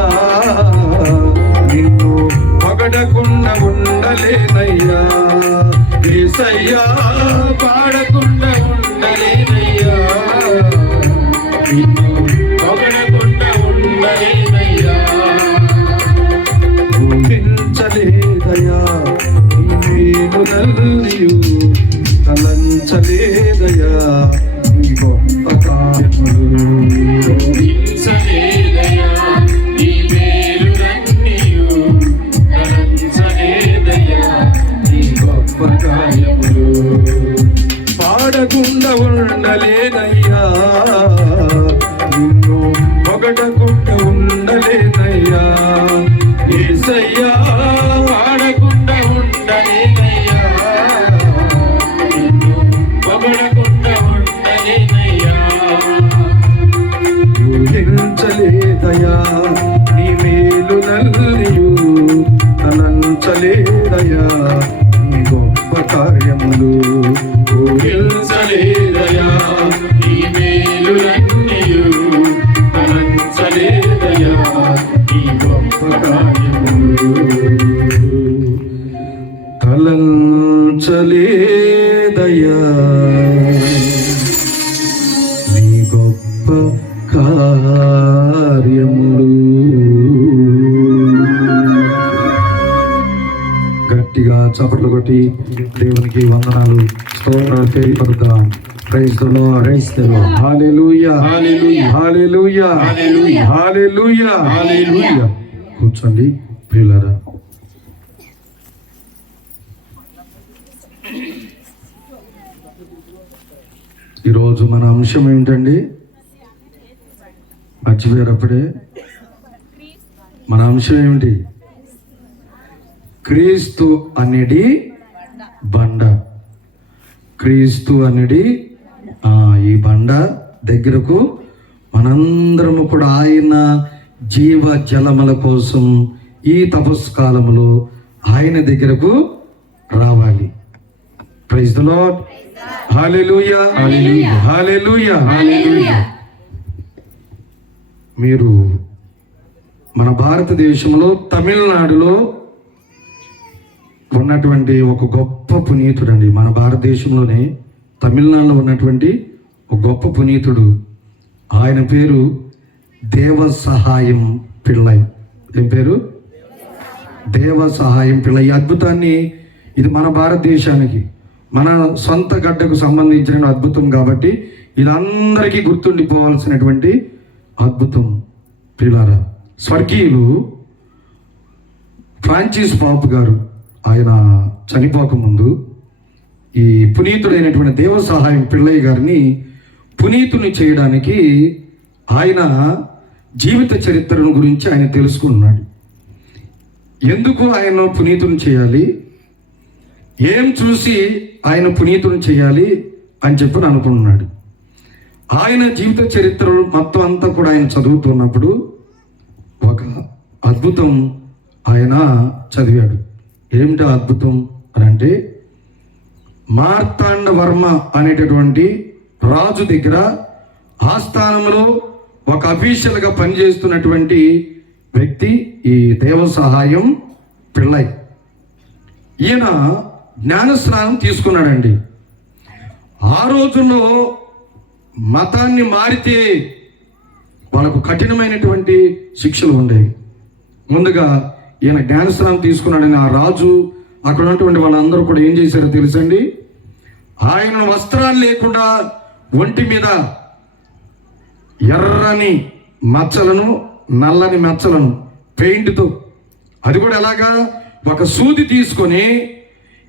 నిన్ను పొగడకుండా ఉండలేనయ్యా యేసయ్యా. పాడకుండా ఉండలేనయ్యా, నిన్ను పొగడకుండా ఉండలేనయ్యా. ఊహించలేదయా నీ మేలులన్నీయు, తలంచలేదయా నీ గొప్ప కార్యములు. ఊహించలేదయా నీ మేలులన్నీయు, తలంచలేదయా నీ గొప్ప కార్యములు. పాడకుండా ఉండలేనయ్యా, నిన్ను పొగడకుండా ఉండలేనయ్యా యేసయ్యా. పాడకుండా ఉండలేనయ్యా, నిన్ను పొగడకుండా ఉండలేనయ్యా. ఊహించలేదయా నీ మేలులన్నీయు, తలంచలేదయా నీ గొప్ప కార్యములు. ఊహించలేదయా నీ మేలులన్నీయు, తలంచలేదయా నీ గొప్ప కార్యములు. తలంచలేదయా నీ గొప్ప కార్యములు. గట్టిగా చప్పట్లు కొట్టి దేవునికి వందనాలు, స్తోత్రాలు తెలియపడతాం. Praise the Lord, praise the lord. Hallelujah, hallelujah, hallelujah, hallelujah, hallelujah, hallelujah. కూర్చోండి ప్రియులారా. ఈరోజు మన అంశం ఏమిటండి? మర్చిపోయారప్పుడే. మన అంశం ఏమిటి? క్రీస్తు అనేది బండ. క్రీస్తు అనేది ఈ బండ దగ్గరకు మనందరము కూడా ఆయన జీవ జలముల కోసం ఈ తపస్సు కాలంలో ఆయన దగ్గరకు రావాలి. Praise the lord, hallelujah, hallelujah, hallelujah, హల్లెలూయా. మీరు మన భారతదేశంలో తమిళనాడులో ఉన్నటువంటి ఒక గొప్ప పునీతుడు అండి. మన భారతదేశంలోనే తమిళనాడులో ఉన్నటువంటి ఒక గొప్ప పునీతుడు. ఆయన పేరు దేవ సహాయం పిళ్ళై. ఏం పేరు? దేవ సహాయం పిళ్ళై. ఈ అద్భుతాన్ని, ఇది మన భారతదేశానికి, మన సొంత గడ్డకు సంబంధించిన అద్భుతం కాబట్టి ఇది అందరికీ గుర్తుండిపోవాల్సినటువంటి అద్భుతం. పిల్లారా, స్వర్గీయులు ఫ్రాన్సిస్ పాప్ గారు ఆయన చనిపోకముందు ఈ పునీతుడైనటువంటి దేవ సహాయం పిళ్ళయ్య గారిని పునీతుని చేయడానికి ఆయన జీవిత చరిత్రను గురించి ఆయన తెలుసుకున్నాడు. ఎందుకు ఆయన పునీతుని చేయాలి, ఏం చూసి ఆయన పునీతుని చేయాలి అని చెప్పి అనుకున్నాడు. ఆయన జీవిత చరిత్రలు మొత్తం అంతా కూడా ఆయన చదువుతున్నప్పుడు ఒక అద్భుతం ఆయన చదివాడు. ఏమిటా అద్భుతం అని అంటే, మార్తాండ వర్మ అనేటటువంటి రాజు దగ్గర ఆస్థానంలో ఒక అఫీషియల్గా పనిచేస్తున్నటువంటి వ్యక్తి ఈ దేవ సహాయం పిళ్ళై. ఈయన జ్ఞానస్నానం తీసుకున్నాడండి. ఆ రోజుల్లో మతాన్ని మారితే వాళ్ళకు కఠినమైనటువంటి శిక్షలు ఉండేవి. ముందుగా ఈయన జ్ఞానస్నానం తీసుకున్నాడని ఆ రాజు, అక్కడ ఉన్నటువంటి వాళ్ళందరూ కూడా ఏం చేశారో తెలుసండి? ఆయన వస్త్రాలు లేకుండా ఒంటి మీద ఎర్రని మచ్చలను, నల్లని మచ్చలను పెయింట్తో, అది కూడా ఎలాగా, ఒక సూది తీసుకొని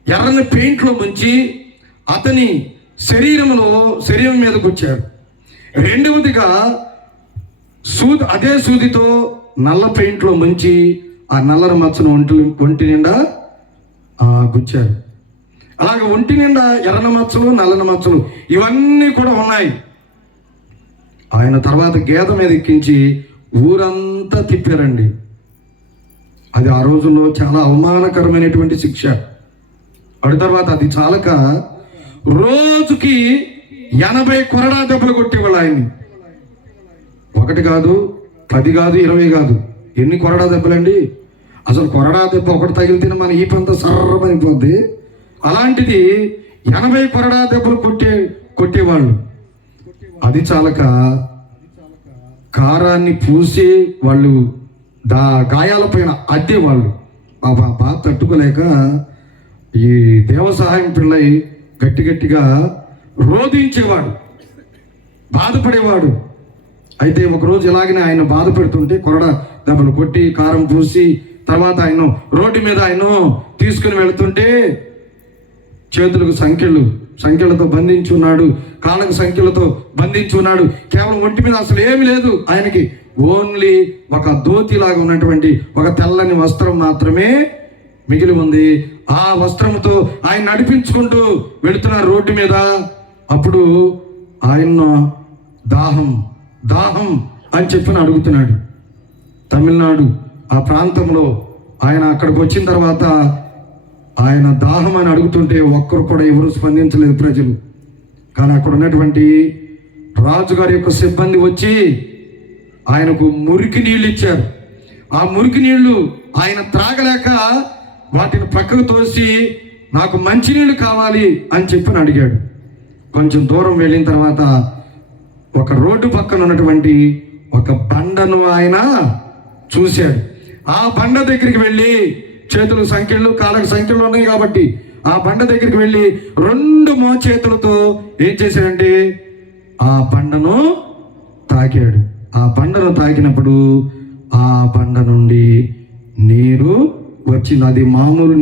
ఎర్రని పెయింట్లో ముంచి అతని శరీరం మీదకి వచ్చారు. రెండవదిగా అదే సూదితో నల్ల పెయింట్లో ముంచి ఆ నల్లని మచ్చను ఒంటి నిండా గుచ్చారు. అలాగే ఒంటి నిండా ఎర్రన మచ్చలు, నల్లని మచ్చలు ఇవన్నీ కూడా ఉన్నాయి. ఆయన తర్వాత గేదె మీద ఎక్కించి ఊరంతా తిప్పారండి. అది ఆ రోజుల్లో చాలా అవమానకరమైనటువంటి శిక్ష. అటు తర్వాత అది చాలక రోజుకి 80 కొరడా దెబ్బలు కొట్టేవాళ్ళు ఆయన్ని. 1 కాదు, 10 కాదు, 20 కాదు. ఎన్ని కొరడా దెబ్బలండి! అసలు కొరడా దెబ్బ ఒకటి తగిలితేనే మన ఈ పంత సర్రమనిపోద్ది. అలాంటిది 80 కొరడా దెబ్బలు కొట్టేవాళ్ళు. అది చాలక కారాన్ని పూసి వాళ్ళు గాయాలపైన అద్దేవాళ్ళు. బాగా తట్టుకోలేక ఈ దేవసహాయం పిల్లై గట్టిగా రోధించేవాడు, బాధపడేవాడు. అయితే ఒకరోజు ఇలాగనే ఆయన బాధ పెడుతుంటే కొరడా దెబ్బలు కొట్టి కారం పూసి తర్వాత ఆయన రోడ్డు మీద ఆయన తీసుకుని వెళుతుంటే చేతులకు సంఖ్యలతో బంధించి ఉన్నాడు, కాళ్ళకు సంఖ్యలతో బంధించి ఉన్నాడు. కేవలం ఒంటి మీద అసలు ఏమీ లేదు ఆయనకి. ఓన్లీ ఒక ధోతిలాగా ఉన్నటువంటి ఒక తెల్లని వస్త్రం మాత్రమే మిగిలి ఉంది. ఆ వస్త్రంతో ఆయన నడిపించుకుంటూ వెళుతున్నారు రోడ్డు మీద. అప్పుడు ఆయన దాహం అని చెప్పి అడుగుతున్నాడు. తమిళనాడు ఆ ప్రాంతంలో ఆయన అక్కడికి వచ్చిన తర్వాత ఆయన దాహం అని అడుగుతుంటే ఒక్కరు కూడా ఎవరు స్పందించలేదు ప్రజలు. కానీ అక్కడ ఉన్నటువంటి రాజుగారి యొక్క సిబ్బంది వచ్చి ఆయనకు మురికి నీళ్ళు ఇచ్చారు. ఆ మురికి నీళ్లు ఆయన త్రాగలేక వాటిని పక్కకు తోసి నాకు మంచినీళ్ళు కావాలి అని చెప్పి అడిగాడు. కొంచెం దూరం వెళ్ళిన తర్వాత ఒక రోడ్డు పక్కన ఉన్నటువంటి ఒక బండను ఆయన చూశాడు. ఆ బండ దగ్గరికి వెళ్ళి చేతులు సంఖ్యలు, కాళ్ళకు సంఖ్యలు ఉన్నాయి కాబట్టి ఆ బండ దగ్గరికి వెళ్ళి 2 మోచేతులతో ఏం చేశాడంటే ఆ బండను తాకాడు. ఆ బండను తాకినప్పుడు ఆ బండ నుండి నీరు వచ్చింది. అది మామూలు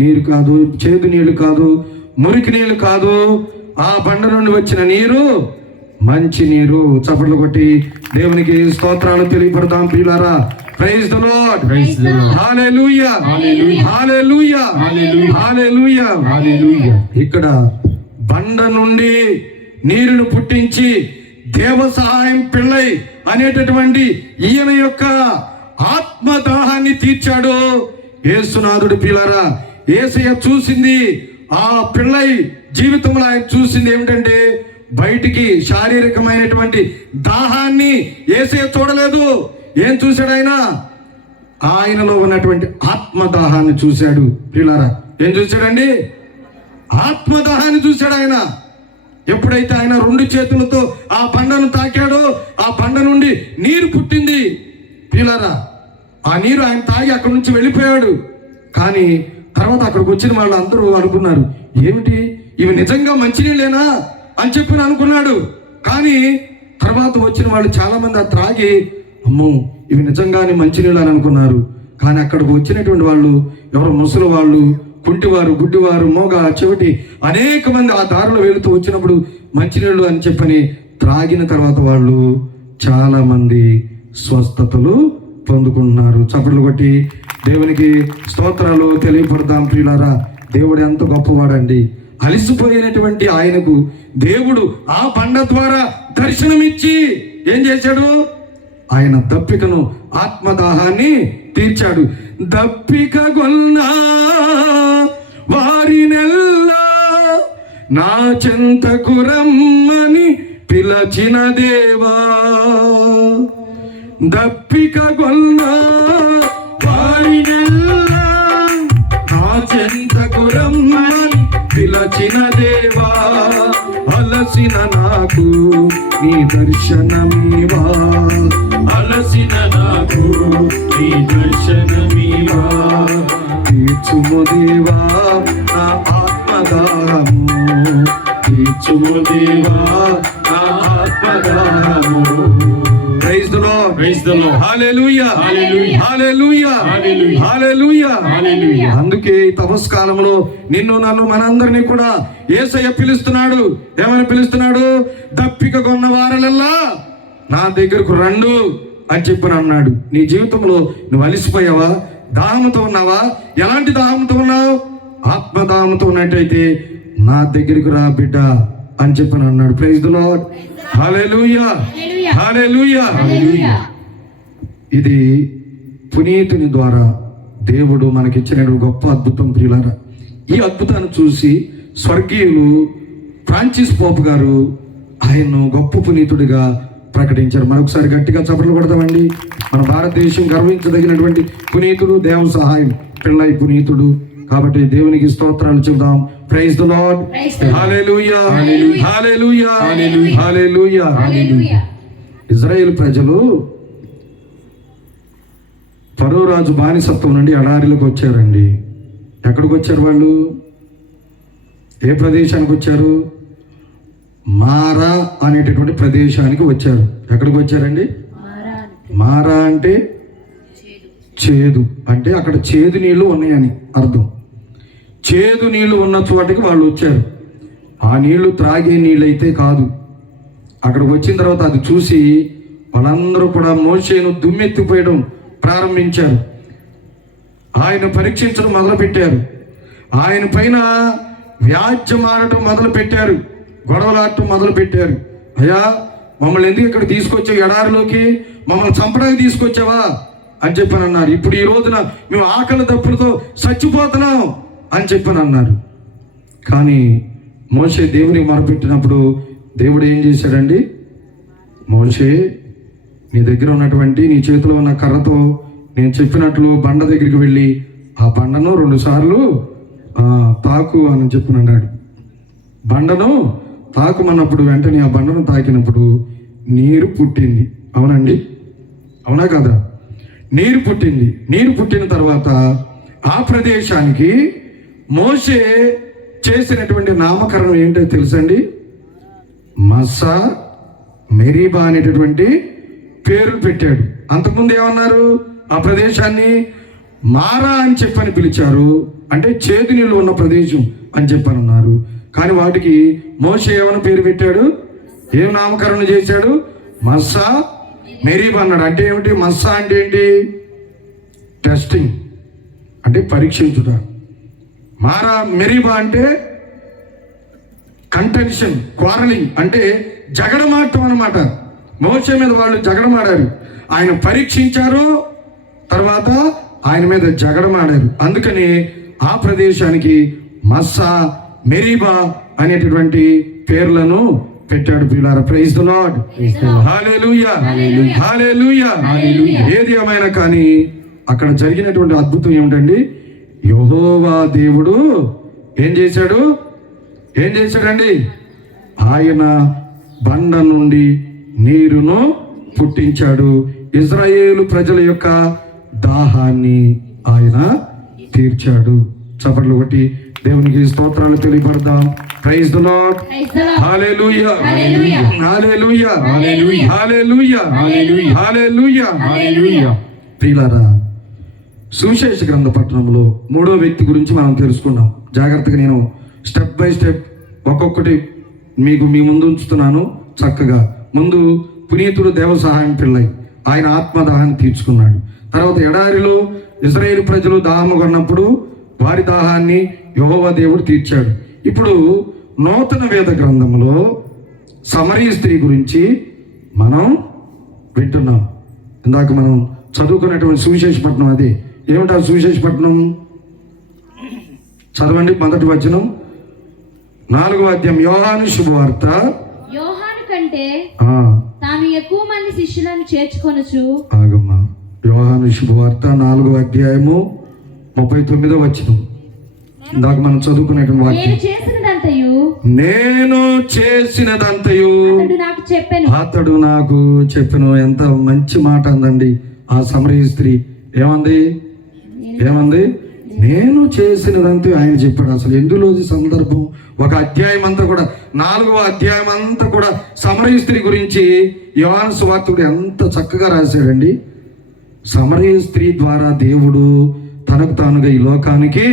నీరు కాదు, చేదు నీళ్లు కాదు, మురికి నీళ్లు కాదు. ఆ బండ నుండి వచ్చిన నీరు మంచి నీరు. చప్పట్లు కొట్టి దేవునికి స్తోత్రాలు తెలియపడతాం ప్రియులారా. Praise the Lord, praise the lord, hallelujah, hallelujah, hallelujah, hallelujah, hallelujah, hallelujah. ఇక్కడ బండ నుండి నీరును పుట్టించి దేవ సహాయం పిల్లై అనేటటువంటి ఈయన యొక్క ఆత్మదాహాన్ని తీర్చాడు యేసునాథుడు. పిల్లరా, యేసయ్య చూసింది, ఆ పిల్లై జీవితంలో ఆయన చూసింది ఏమిటంటే బయటికి శారీరకమైనటువంటి దాహాన్ని యేసయ్య చూడలేదు. ఏం చూశాడు ఆయన? ఆయనలో ఉన్నటువంటి ఆత్మదాహాన్ని చూశాడు. పిల్లరా, ఏం చూశాడండి? ఆత్మదాహాన్ని చూశాడు ఆయన. ఎప్పుడైతే ఆయన 2 చేతులతో ఆ బండను తాకాడో ఆ బండ నుండి నీరు పుట్టింది. పిల్లరా, ఆ నీరు ఆయన తాగి అక్కడి నుంచి వెళ్ళిపోయాడు. కానీ తర్వాత అక్కడికి వచ్చిన వాళ్ళు అందరూ అనుకున్నారు, ఏమిటి ఇవి నిజంగా మంచినీళ్ళేనా అని చెప్పి అనుకున్నాడు. కానీ తర్వాత వచ్చిన వాళ్ళు చాలా మంది ఆ త్రాగి అమ్మో ఇవి నిజంగానే మంచినీళ్ళు అని అనుకున్నారు. కానీ అక్కడికి వచ్చినటువంటి వాళ్ళు ఎవరో ముసలి వాళ్ళు, కుంటివారు, గుడ్డివారు, మోగ, చెవిటి అనేక మంది ఆ దారిలో వెళుతూ వచ్చినప్పుడు మంచినీళ్ళు అని చెప్పని త్రాగిన తర్వాత వాళ్ళు చాలా మంది స్వస్థతలు పొందుకుంటున్నారు. చప్పట్లు కొట్టి దేవునికి స్తోత్రాలు తెలియపడతాం ప్రియులారా. దేవుడు ఎంత గొప్పవాడండి. అలిసిపోయినటువంటి ఆయనకు దేవుడు ఆ బండ ద్వారా దర్శనమిచ్చి ఏం చేశాడు? ఆయన దప్పికను, ఆత్మదాహాన్ని తీర్చాడు. దప్పిక గొల్నా వారినెల్లా నా చెంతకు రమ్మని పిలచిన దేవా, దప్పిక గొల్నా వారినెల్లా నా చెంతకు రమ్మని పిలచిన దేవా, అలసిన నాకు నీ దర్శనమీవా, అలసిన నాకు నీ దర్శనమీవా, తీర్చుము దేవా నా ఆత్మదాహము, తీర్చుము దేవా నా ఆత్మదాహము. Praise the lord, Praise the Lord. Hallelujah, Hallelujah. Hallelujah, Hallelujah. Hallelujah. Hallelujah. అందుకే ఈ తపస్సు కాలంలో నిన్ను నన్ను మనందరినీ కూడా యేసయ్య పిలుస్తున్నాడు. ఏమని పిలుస్తున్నాడు? దప్పిక కొన్న వారలల్లా నా దగ్గరకు రండు అని చెప్పని అన్నాడు. నీ జీవితంలో నువ్వు అలిసిపోయావా? దాహంతో ఉన్నావా? ఎలాంటి దాహంతో ఉన్నావు? ఆత్మదాహంతో ఉన్నట్టయితే నా దగ్గరికి రా బిడ్డ అని చెప్పని అన్నాడు. ప్రైజ్ ది లార్డ్, హల్లెలూయా, హల్లెలూయా. ఇది పునీతుని ద్వారా దేవుడు మనకిచ్చిన గొప్ప అద్భుతం ప్రియులారా. ఈ అద్భుతాన్ని చూసి స్వర్గీయులు ఫ్రాన్సిస్ పోప్ గారు ఆయన్ను గొప్ప పునీతుడిగా ప్రకటించారు. మరొకసారి గట్టిగా చప్పట్లు కొడతామండి. మన భారతదేశం గర్వించదగినటువంటి పునీతుడు, దేవ సహాయం పిల్లై పునీతుడు. కాబట్టి దేవునికి స్తోత్రాలు చెబుదాం. Praise the lord, hallelujah, hallelujah, hallelujah. Israel ప్రజలు ఫరో రాజు బానిసత్వం నుండి ఎడారిలోకి వచ్చారండి. ఎక్కడికి వచ్చారు వాళ్ళు? ఏ ప్రదేశానికి వచ్చారు? మారా అనేటటువంటి ప్రదేశానికి వచ్చారు. ఎక్కడికి వచ్చారండి? మారా అంటే చేదు, అంటే అక్కడ చేదు నీళ్లు ఉన్నాయని అర్థం. చేదు నీళ్లు ఉన్న చోటికి వాళ్ళు వచ్చారు. ఆ నీళ్లు త్రాగే నీళ్ళైతే కాదు. అక్కడికి వచ్చిన తర్వాత అది చూసి వాళ్ళందరూ కూడా మోషేను దుమ్మెత్తిపోయడం ప్రారంభించారు. ఆయన పరీక్షించడం మొదలుపెట్టారు. ఆయన పైన వ్యాజ్యమాడటం మొదలుపెట్టారు, గొడవలాడటం మొదలుపెట్టారు. అయ్యా, మమ్మల్ని ఎందుకు ఇక్కడ తీసుకొచ్చావు? ఎడారిలోకి మమ్మల్ని చంపడానికి తీసుకొచ్చావా అని చెప్పని అన్నారు. ఇప్పుడు ఈ రోజున మేము ఆకలి దప్పులతో చచ్చిపోతున్నాం అని చెప్పని అన్నారు. కానీ మోషే దేవునికి మొరపెట్టినప్పుడు దేవుడు ఏం చేశాడండి? మోషే, నీ దగ్గర ఉన్నటువంటి నీ చేతిలో ఉన్న కర్రతో నేను చెప్పినట్లు బండ దగ్గరికి వెళ్ళి ఆ బండను 2 సార్లు తాకు అని చెప్పని అన్నాడు. బండను తాకుమన్నప్పుడు వెంటనే ఆ బండను తాకినప్పుడు నీరు పుట్టింది. అవునండి, అవునా కదా? నీరు పుట్టింది. నీరు పుట్టిన తర్వాత ఆ ప్రదేశానికి మోషే చేసినటువంటి నామకరణం ఏంటో తెలుసండి? మస్సా మెరీబా అనేటటువంటి పేర్లు పెట్టాడు. అంతకుముందు ఏమన్నారు? ఆ ప్రదేశాన్ని మారా అని చెప్పని పిలిచారు, అంటే చేదు నీళ్ళు ఉన్న ప్రదేశం అని చెప్పని అన్నారు. కానీ వాటికి మోషే ఏమని పేరు పెట్టాడు? ఏం నామకరణం చేశాడు? మస్సా మెరీబా అన్నాడు. అంటే ఏమిటి? మస్సా అంటే ఏంటి? టెస్టింగ్, అంటే పరీక్షించుట. మారా మెరీబా అంటే కంటెన్షన్, క్వారలింగ్, అంటే జగడమాడటం అన్నమాట. మోషే మీద వాళ్ళు జగడమాడారు, ఆయన పరీక్షించారు, తర్వాత ఆయన మీద జగడమాడారు. అందుకని ఆ ప్రదేశానికి మస్సా మెరీబా అనేటటువంటి పేర్లను పెట్టాడు. ప్రియులారా, ప్రైజ్ ది లార్డ్, హల్లెలూయా, హల్లెలూయా. ఏది ఏమైనా కానీ అక్కడ జరిగినటువంటి అద్భుతం ఏమిటండి? యెహోవా దేవుడు ఏం చేశాడు? ఏం చేశాడండి? ఆయన బండ నుండి నీరును పుట్టించాడు. ఇజ్రాయేలు ప్రజల యొక్క దాహాన్ని ఆయన తీర్చాడు. చప్పట్లు కొట్టి దేవునికి స్తోత్రాలు తెలియపడదాం. Praise the lord, hallelujah, hallelujah, hallelujah, హల్లెలూయా. ప్రియులారా, సువిశేష గ్రంథ పట్టణంలో 3వ వ్యక్తి గురించి మనం తెలుసుకున్నాం. జాగ్రత్తగా నేను స్టెప్ బై స్టెప్ ఒక్కొక్కటి మీకు మీ ముందు ఉంచుతున్నాను. చక్కగా ముందు పునీతుడు దేవ సహాయం పిల్లై ఆయన ఆత్మదాహాన్ని తీర్చుకున్నాడు. తర్వాత ఎడారిలో ఇశ్రాయేలు ప్రజలు దాహము కొన్నప్పుడు వారి దాహాన్ని యెహోవా దేవుడు తీర్చాడు. ఇప్పుడు నూతన వేద గ్రంథంలో సమరీ స్త్రీ గురించి మనం వింటున్నాం. ఇందాక మనం చదువుకున్నటువంటి సువిశేషపట్నం అది. ఏమిటా సువిశేషపట్నం? చదవండి, 1వ వచనం, 4వ అధ్యాయం. యోహాను శుభవార్త. యోహాను కంటే తాను ఎక్కువ మంది శిష్యులను చేర్చుకొనుచు. ఆగమ్మా, యోహాను శుభవార్త 4వ అధ్యాయము 39వ వచనం. ఇందాక మనం చదువుకునేటువంటి వాక్యం. నేను చేసినదంతయు అతడు నాకు చెప్పెను. ఎంత మంచి మాట అందండి ఆ సమరీ స్త్రీ. ఏమంది? నేను చేసినదంతా ఆయన చెప్పాడు. అసలు ఎందులో సందర్భం ఒక అధ్యాయం అంతా కూడా 4వ అధ్యాయం అంతా కూడా సమరయ స్త్రీ గురించి యోహాను సువార్తుడు ఎంత చక్కగా రాశాడండి. సమరయ స్త్రీ ద్వారా దేవుడు తనకు తానుగా ఈ లోకానికి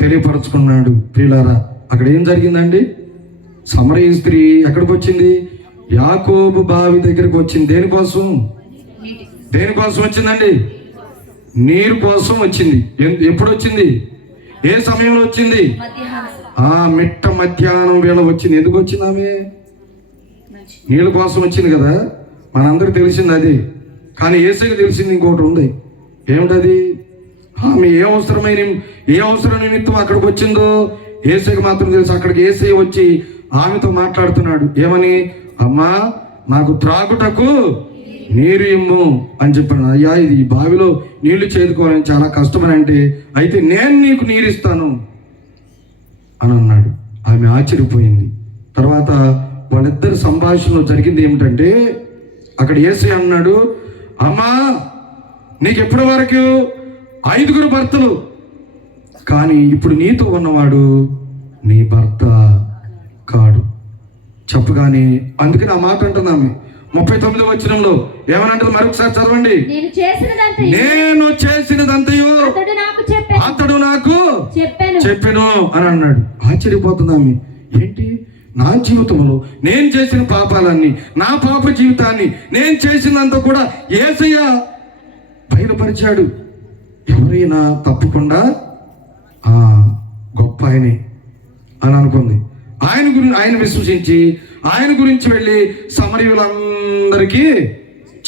తెలియపరుచుకున్నాడు. ప్రియులారా, అక్కడ ఏం జరిగిందండి? సమరయ స్త్రీ ఎక్కడికి వచ్చింది? యాకోబు బావి దగ్గరికి వచ్చింది. దేనికోసం వచ్చిందండి? నీరు కోసం వచ్చింది. ఎప్పుడు వచ్చింది? ఏ సమయంలో వచ్చింది? మిట్ట మధ్యాహ్నం వేళ వచ్చింది. ఎందుకు వచ్చింది ఆమె? నీళ్ళ కోసం వచ్చింది కదా, మనందరికి తెలిసింది అది. కానీ యేసయ్యకి తెలిసింది ఇంకోటి ఉంది. ఏమిటది? ఆమె ఏ అవసరం నిమిత్తం అక్కడికి వచ్చిందో యేసయ్యకి మాత్రం తెలుసు. అక్కడికి యేసయ్య వచ్చి ఆమెతో మాట్లాడుతున్నాడు. ఏమని? అమ్మా, నాకు త్రాగుటకు నీరు ఇమ్ము అని చెప్పాను. అయ్యా, ఇది ఈ బావిలో నీళ్లు చేదుకోవాలని చాలా కష్టమని అంటే, అయితే నేను నీకు నీరు ఇస్తాను అని అన్నాడు. ఆమె ఆశ్చర్యపోయింది. తర్వాత వాళ్ళిద్దరి సంభాషణలో జరిగింది ఏమిటంటే, అక్కడ యేసయ్య అన్నాడు, అమ్మా, నీకు ఎప్పటి వరకు 5 భర్తలు, కానీ ఇప్పుడు నీతో ఉన్నవాడు నీ భర్త కాడు చెప్పగానే, అందుకని ఆ మాట అంటుంది ఆమె 39వ వచనంలో. ఏమనంటుంది? మరొకసారి చదవండి. నేను చేసినదంతయు అతడు నాకు చెప్పెను అని అన్నాడు. ఆశ్చర్యపోతుంది ఆమె. ఏంటి? నా జీవితంలో నేను చేసిన పాపాలన్నీ, నా పాప జీవితాన్ని, నేను చేసినంత కూడా యేసయ్య బయలుపరిచాడు. ఎవరైనా తప్పకుండా గొప్ప ఆయనే అని అనుకుంది. ఆయన విశ్వసించి ఆయన గురించి వెళ్ళి సమరయులందరికీ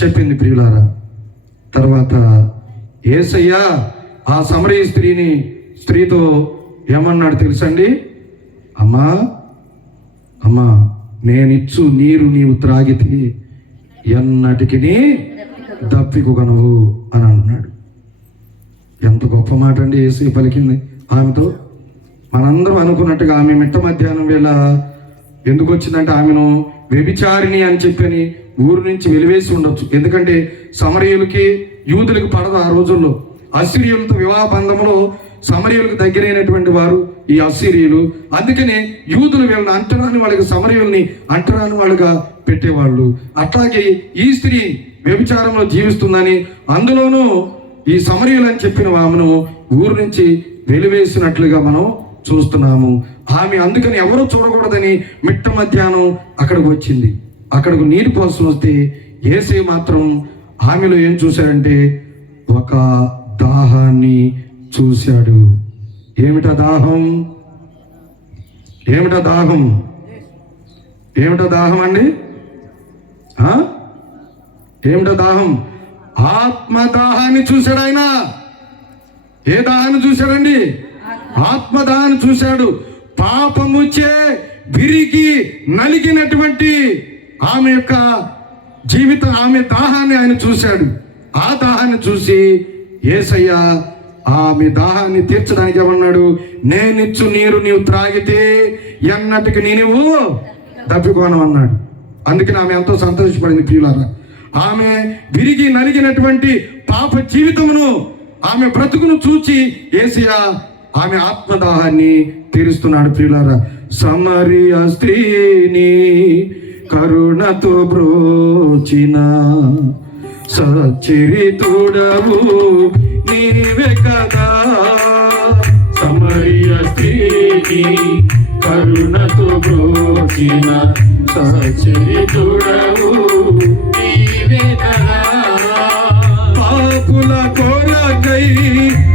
చెప్పింది. ప్రియులారా, తర్వాత యేసయ్య ఆ సమరయ స్త్రీతో ఏమన్నాడు తెలుసండి? అమ్మా, నేనిచ్చు నీరు నీవు త్రాగితే ఎన్నటికి దప్పికొగనవు అని అంటున్నాడు. ఎంత గొప్ప మాట అండి యేసయ్య పలికింది ఆమెతో. మనందరం అనుకున్నట్టుగా ఆమె మిట్ట మధ్యాహ్నం వేళ ఎందుకు వచ్చిందంటే, ఆమెను వ్యభిచారిణి అని చెప్పని ఊరు నుంచి వెలివేసి ఉండొచ్చు. ఎందుకంటే సమరయులకి యూదులకు పడదు ఆ రోజుల్లో. అసిరియులతో వివాహ బంధంలో సమరయులకు దగ్గరైనటువంటి వారు ఈ అసిరియులు. అందుకనే యూదులు వీళ్ళని అంటరాని వాళ్ళకి, సమరయుల్ని అంటరాని వాళ్ళుగా పెట్టేవాళ్ళు. అట్లాగే ఈ స్త్రీ వ్యభిచారంలో జీవిస్తుందని, అందులోనూ ఈ సమరయులు అని చెప్పిన ఆమెను ఊరు నుంచి వెలివేసినట్లుగా మనం చూస్తున్నాము. ఆమె అందుకని ఎవరు చూడకూడదని మిట్ట మధ్యాహ్నం అక్కడికి వచ్చింది. అక్కడికి నీరు కోసం వస్తే యేసయ్య మాత్రం ఆమెలో ఏం చూశాడంటే, ఒక దాహాన్ని చూశాడు. ఏమిటా దాహం? ఏమిటా దాహం అండి? ఏమిటా దాహం? ఆత్మదాహాన్ని చూశాడు ఆయన. ఏ దాహాన్ని చూశాడండి? ఆత్మదాహాన్ని చూశాడు. పాపముచే విరిగి నలిగినటువంటి ఆమె యొక్క జీవితం, ఆమె దాహాన్ని ఆయన చూశాడు. ఆ దాహాన్ని చూసి యేసయ్య ఆమె దాహాన్ని తీర్చడానికి ఏమన్నాడు? నేనిచ్చు నీరు నీవు త్రాగితే ఎన్నటికి నీవు దప్పికోను అన్నాడు. అందుకని ఆమె ఎంతో సంతోషపడింది. ప్రియులారా, ఆమె విరిగి నలిగినటువంటి పాప జీవితమును, ఆమె బ్రతుకును చూచి యేసయ్య ఆమె ఆత్మదాహాన్ని తీరుస్తున్నాడు. ప్రియులారా, సమరయ స్త్రీని కరుణతో బ్రోచిన సచ్చరితుడవు నీవే కదా. సమరయ స్త్రీని కరుణతో బ్రోచిన సచ్చరితుడవు నీవే కదా. పాపుల కొరకై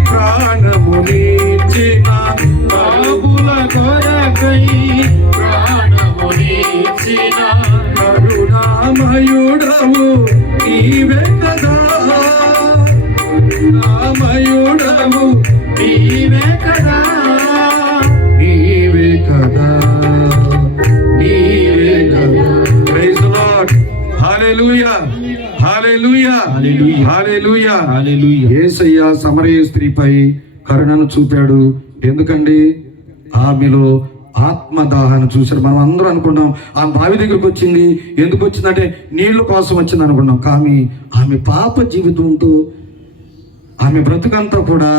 ప్రాణమునిచ్చిన, పాపుల కొరకై ప్రాణమునిచ్చిన కరుణామయుడవు నీవే కదా. కరుణామయుడవు నీవే కదా. నీవే కదా. నీవే కదా. Praise the lord. హల్లెలూయా. యేసయ్య సమరయ స్త్రీపై కరుణను చూపాడు. ఎందుకండి? ఆమెలో ఆత్మదాహాన్ని చూశారు. మనం అందరూ అనుకున్నాం ఆ బావి దగ్గరకు వచ్చింది. ఎందుకు వచ్చిందంటే నీళ్ల కోసం వచ్చింది అనుకున్నాం. కానీ ఆమె పాప జీవితంతో ఆమె బ్రతుకంతా కూడా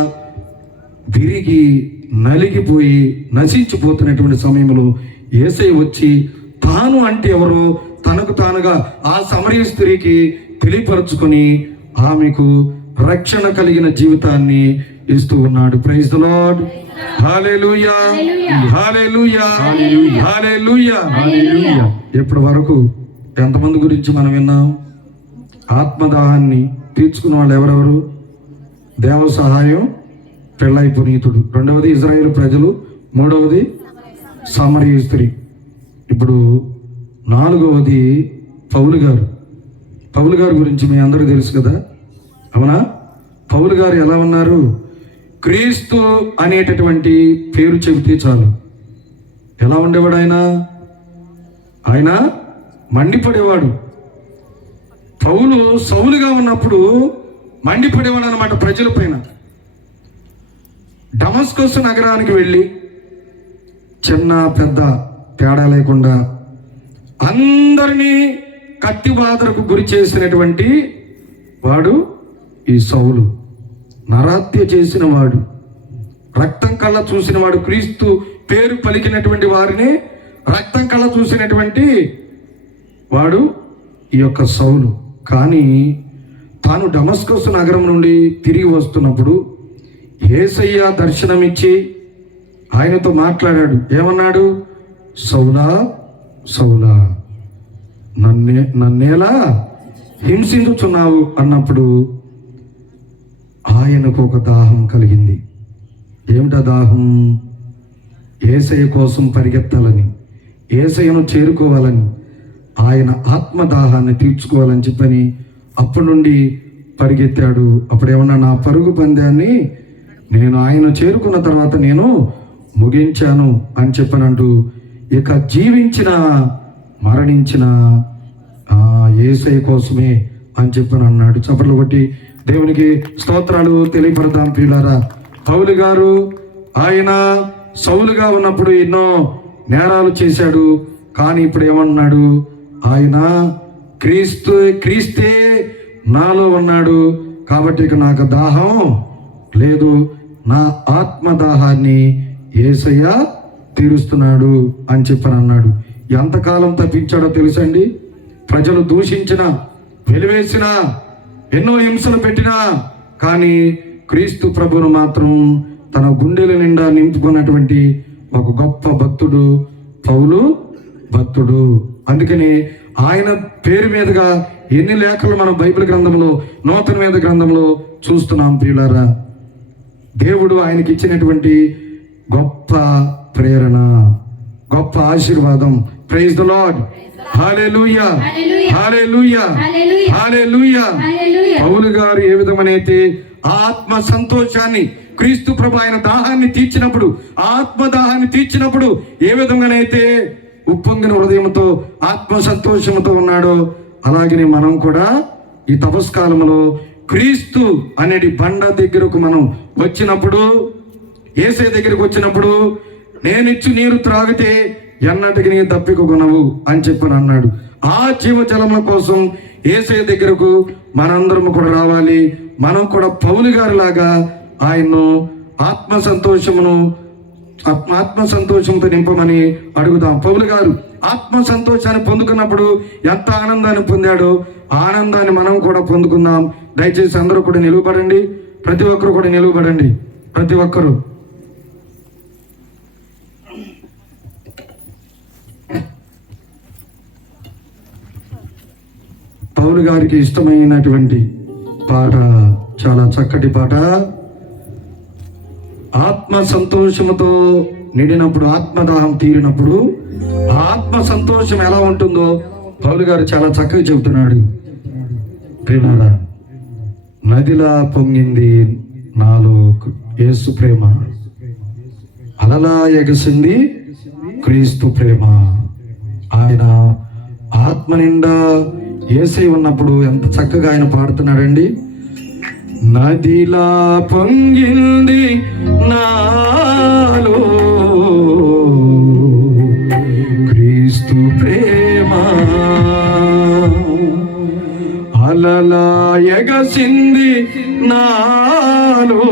విరిగి నలిగిపోయి నశించిపోతున్నటువంటి సమయంలో యేసయ్య వచ్చి తాను అంటే ఎవరో తనకు తానుగా ఆ సమరయ స్త్రీకి తెలియపరుచుకొని ఆమెకు రక్షణ కలిగిన జీవితాన్ని ఇస్తూ ఉన్నాడు. Praise the lord. Hallelujah, hallelujah, hallelujah, hallelujah. ఇప్పటి వరకు ఎంతమంది గురించి మనం విన్నాం? ఆత్మదాహాన్ని తీర్చుకున్న వాళ్ళు ఎవరెవరు? దేవ సహాయం, పెళ్ళై పునీతుడు, రెండవది ఇజ్రాయేలు ప్రజలు, మూడవది సమరయ స్త్రీ, ఇప్పుడు నాలుగవది పౌలు గారు. పౌలు గారి గురించి మీ అందరికీ తెలుసు కదా, అవునా? పౌలు గారు ఎలా ఉన్నారు? క్రీస్తు అనేటటువంటి పేరు చెబితే చాలు ఎలా ఉండేవాడు ఆయన మండిపడేవాడు. పౌలు సౌలుగా ఉన్నప్పుడు మండిపడేవాడు అన్నమాట ప్రజల పైన. డమస్కస్ నగరానికి వెళ్ళి చిన్న పెద్ద తేడా లేకుండా అందరినీ కత్తిబాధలకు గురి చేసినటువంటి వాడు ఈ సౌలు. నరహత్య చేసిన వాడు, రక్తం కళ్ళ చూసిన వాడు, క్రీస్తు పేరు పలికినటువంటి వారిని రక్తం కళ్ళ చూసినటువంటి వాడు ఈ యొక్క సౌలు. కానీ తాను డమస్కస్ నగరం నుండి తిరిగి వస్తున్నప్పుడు యేసయ్య దర్శనమిచ్చి ఆయనతో మాట్లాడాడు. ఏమన్నాడు? సౌలా సౌలా, నన్నేలా హింసించుచున్నావు అన్నప్పుడు ఆయనకు ఒక దాహం కలిగింది. ఏమిటా దాహం? యేసయ్య కోసం పరిగెత్తాలని, యేసయ్యను చేరుకోవాలని, ఆయన ఆత్మదాహాన్ని తీర్చుకోవాలని చెప్పని అప్పటి నుండి పరిగెత్తాడు. అప్పుడేమన్నా నా పరుగు పందాన్ని నేను ఆయన చేరుకున్న తర్వాత నేను ముగించాను అని చెప్పనంటూ ఇక జీవించిన మరణించిన యేసయ్య కోసమే అని చెప్పని అన్నాడు. చప్పట్లు కొట్టి దేవునికి స్తోత్రాలు తెలియపడతాం ప్రియులారా. పౌలు గారు ఆయన సౌలుగా ఉన్నప్పుడు ఎన్నో నేరాలు చేశాడు. కానీ ఇప్పుడు ఏమన్నాడు? ఆయన క్రీస్తే నాలో ఉన్నాడు కాబట్టి ఇక నాకు దాహం లేదు, నా ఆత్మదాహాన్ని యేసయ్య తీరుస్తున్నాడు అని చెప్పని అన్నాడు. ఎంతకాలం తప్పించాడో తెలుసండి? ప్రజలు దూషించిన, వెలివేసిన, ఎన్నో హింసలు పెట్టినా కానీ క్రీస్తు ప్రభువును మాత్రం తన గుండెల నిండా నింపుకున్నటువంటి ఒక గొప్ప భక్తుడు పౌలు భక్తుడు. అందుకని ఆయన పేరు మీదుగా ఎన్ని లేఖలు మనం బైబిల్ గ్రంథంలో, నూతన వేద గ్రంథంలో చూస్తున్నాం ప్రియులారా. దేవుడు ఆయనకి ఇచ్చినటువంటి గొప్ప ప్రేరణ, గొప్ప ఆశీర్వాదం. Praise the lord. Hallelujah, hallelujah, hallelujah. పౌలు గారు ఏ విధమైనైతే ఆత్మ సంతోషాన్ని, క్రీస్తు ప్రభు ఆయన దాహాన్ని తీర్చినప్పుడు, ఆత్మ దాహాన్ని తీర్చినప్పుడు ఏ విధంగానైతే ఉప్పొంగిన హృదయంతో ఆత్మ సంతోషంతో ఉన్నాడో అలాగే మనం కూడా ఈ తపస్కాలంలో క్రీస్తు అనేది బండ దగ్గరకు మనం వచ్చినప్పుడు, యేసయ్య దగ్గరికి వచ్చినప్పుడు, నేనిచ్చి నీరు త్రాగితే ఎన్నటికి నీ దప్పికొనవు అని చెప్పని అన్నాడు. ఆ జీవజలముల కోసం యేసయ్య దగ్గరకు మనందరం కూడా రావాలి. మనం కూడా పౌలు గారి లాగా ఆయన్ను ఆత్మ సంతోషంతో నింపమని అడుగుదాం. పౌలు గారు ఆత్మ సంతోషాన్ని పొందుకున్నప్పుడు ఎంత ఆనందాన్ని పొందాడో ఆనందాన్ని మనం కూడా పొందుకుందాం. దయచేసి అందరూ కూడా నిలువబడండి. ప్రతి ఒక్కరు కూడా నిలువబడండి. ప్రతి ఒక్కరు పౌలు గారికి ఇష్టమైనటువంటి పాట, చాలా చక్కటి పాట. ఆత్మ సంతోషముతో నిండినప్పుడు, ఆత్మదాహం తీరినప్పుడు ఆత్మ సంతోషం ఎలా ఉంటుందో పౌలు గారు చాలా చక్కగా చెబుతున్నాడు. ప్రేమారా, నదిలా పొంగింది నాలో యేసు ప్రేమ, అలలా ఎగసింది క్రీస్తు ప్రేమ. ఆయన ఆత్మ నిండా యేసయ్య ఉన్నప్పుడు ఎంత చక్కగా ఆయన పాడుతున్నాడండి. నదిలా పొంగింది నాలో క్రీస్తు ప్రేమ, అలలా ఎగసింది నాలో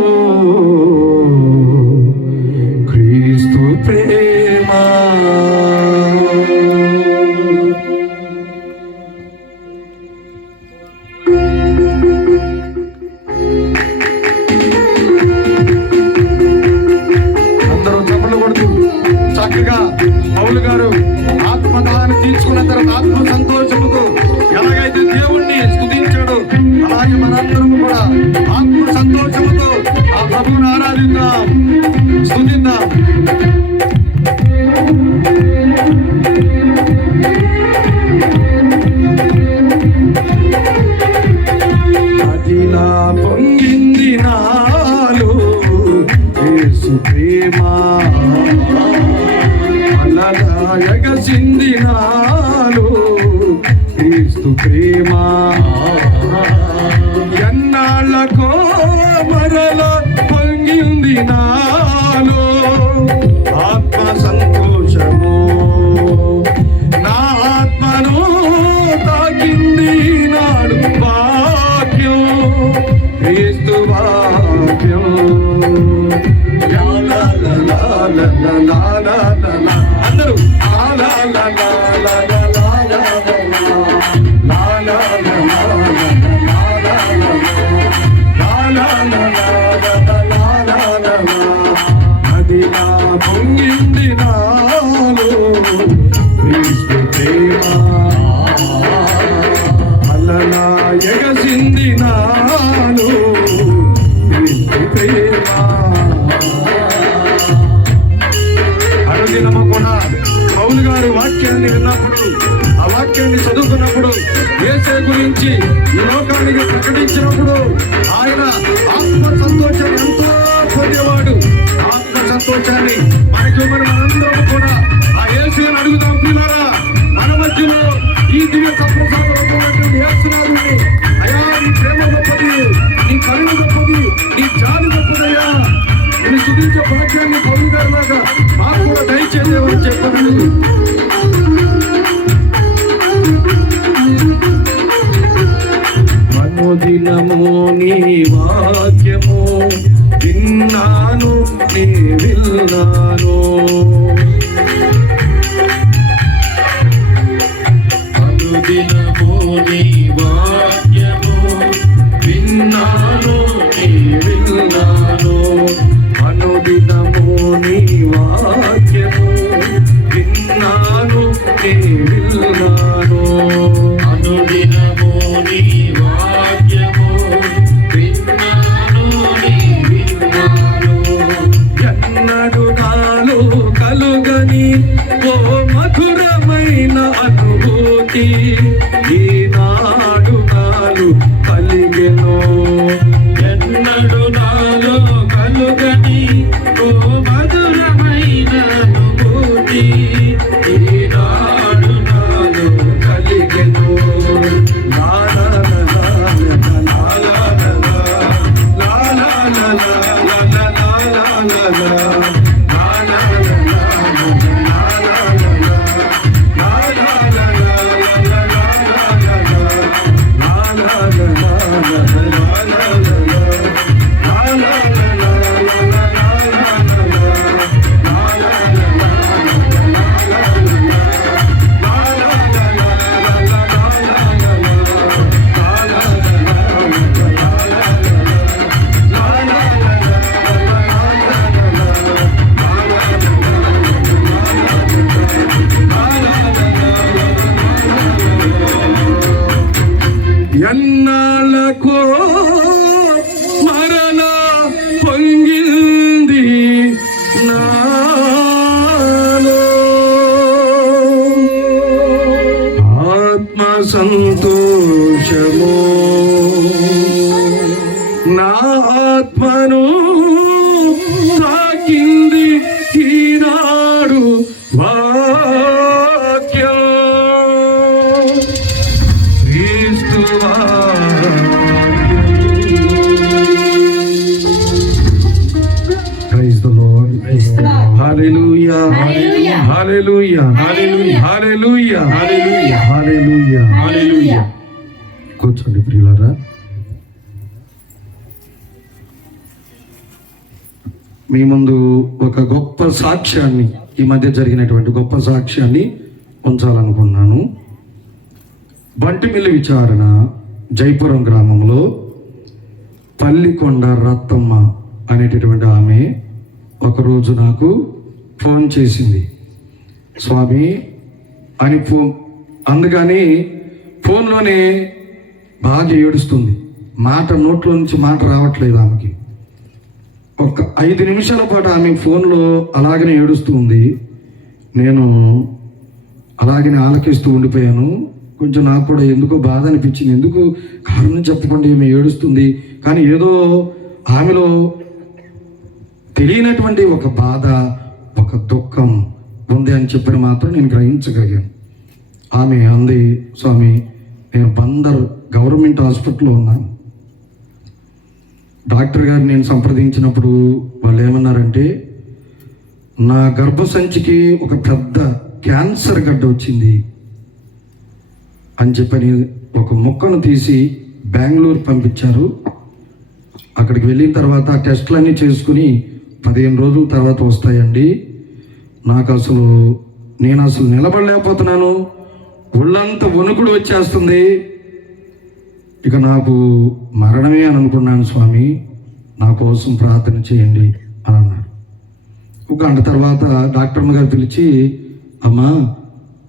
లాజరు ఆత్మ సంతోషముతో ఎలాగైతే దేవుణ్ణి స్తుతించాడు, అలాగే మనందరం కూడా ఆత్మ సంతోషముతో ఆ ప్రభువుని ఆరాధిద్దాం, స్తుతిద్దాం. అదిలా పొంగింది నాలో యేసు ప్రేమ, అలగా ఎగసింది నాలో క్రీస్తు ప్రేమ. ఎన్నాళ్ళకో మరల పొంగింది నాలో ఆత్మ సంతోషము, నా ఆత్మను తాకింది నాడు వాక్యం, క్రీస్తు వాక్యం. అందరూ అది నా పొంగింది నాలో క్రీస్తు ప్రేమ, అలలా ఎగసింది నాలో క్రీస్తు ప్రేమ. అనుదినము కూడా పౌలు గారు వాక్యాన్ని విన్నప్పుడు, ఆ వాక్యాన్ని చదువుకున్నప్పుడు, యేసే గురించి ఈ లోకానికి ప్రకటించినప్పుడు ఆయన ఆత్మ సంతోషాన్ని ఎంతో పొందేవాడు. ఆత్మ సంతోషాన్ని మనందరం కూడా ఆ యేసుని అడుగుదాం. ప్రియులారా, మన మధ్యలో ఈ దివ్య సంప్రసాదం యేసునాథుని, అయ్యా నీ ప్రేమ గొప్పది, నీ కరుణ గొప్పది, నీ జాలి గొప్పదయ్యా, నేను స్తుతించే భాగ్యాన్ని పౌలు గారి లాగా మాకు కూడా దయచేదేమని చెప్పాను. అనుదినము నీ వాక్యము విన్నాను, నీ విన్నాను. అనుదినము నీ వాక్యము విన్నాను, నీ విన్నాను. అనుదినము నీ వాక్యము విన్నాను, నీ విన్నాను. అనుదినము నీ వాక్యము విన్నాను, నీ విన్నాను. ఎన్నడు నాలో కలుగని ఓ మధురమైన అనుభూతి ఈనాడు నాలు కలిగెను. ఎన్నడు నాలో కలుగని ఓ మధురమైన అనుభూతి ఈనాడు నాలో కలిగెను. ఎన్నాళ్ళకో మరలా పొంగింది నాలో ఆత్మ సంతోషము, నా ఆత్మను తాకింది ఈనాడు వాక్యం, క్రీస్తు Praise the Lord. Hallelujah. Hallelujah. Hallelujah. Hallelujah. Hallelujah. Hallelujah. Hallelujah. Hallelujah. కూర్చోండి ప్రియులారా. మీ ముందు ఒక గొప్ప సాక్ష్యాన్ని, ఈ మధ్య జరిగినటువంటి గొప్ప సాక్ష్యాన్ని ఉంచాలనుకున్నాను. బంటిమిల్లి విచారణ జైపురం గ్రామంలో పల్లికొండ రత్తమ్మ అనేటటువంటి ఆమె ఒకరోజు నాకు ఫోన్ చేసింది. స్వామి అని అందుకని ఫోన్లోనే బాగా ఏడుస్తుంది. నోట్లో నుంచి మాట రావట్లేదు ఆమెకి. ఒక 5 నిమిషాల పాటు ఆమె ఫోన్లో అలాగనే ఏడుస్తూ ఉంది. నేను అలాగనే ఆలకిస్తూ ఉండిపోయాను. కొంచెం నాకు కూడా ఎందుకో బాధ అనిపించింది. ఎందుకు కారణం చెప్పకుండా ఈమె ఏడుస్తుంది, కానీ ఏదో ఆమెలో తెలియనటువంటి ఒక బాధ, ఒక దుఃఖం ఉంది అని చెప్పిన మాత్రం నేను గ్రహించగలిగాను. ఆమె అంది, స్వామి నేను బందర్ గవర్నమెంట్ హాస్పిటల్లో ఉన్నాను. డాక్టర్ గారిని నేను సంప్రదించినప్పుడు వాళ్ళు ఏమన్నారంటే, నా గర్భసంచికి ఒక పెద్ద క్యాన్సర్ గడ్డ వచ్చింది అని చెప్పని ఒక ముక్కను తీసి బెంగళూరు పంపించారు. అక్కడికి వెళ్ళిన తర్వాత టెస్టులన్నీ చేసుకుని 15 రోజుల తర్వాత వస్తాయండి. నేను అసలు నిలబడలేకపోతున్నాను, ఒళ్ళంతా వణుకుడు వచ్చేస్తుంది. ఇక నాకు మరణమే అని అనుకున్నాను. స్వామి నా కోసం ప్రార్థన చేయండి అని అన్నారు. ఒక గంట తర్వాత డాక్టర్మ గారు పిలిచి, అమ్మా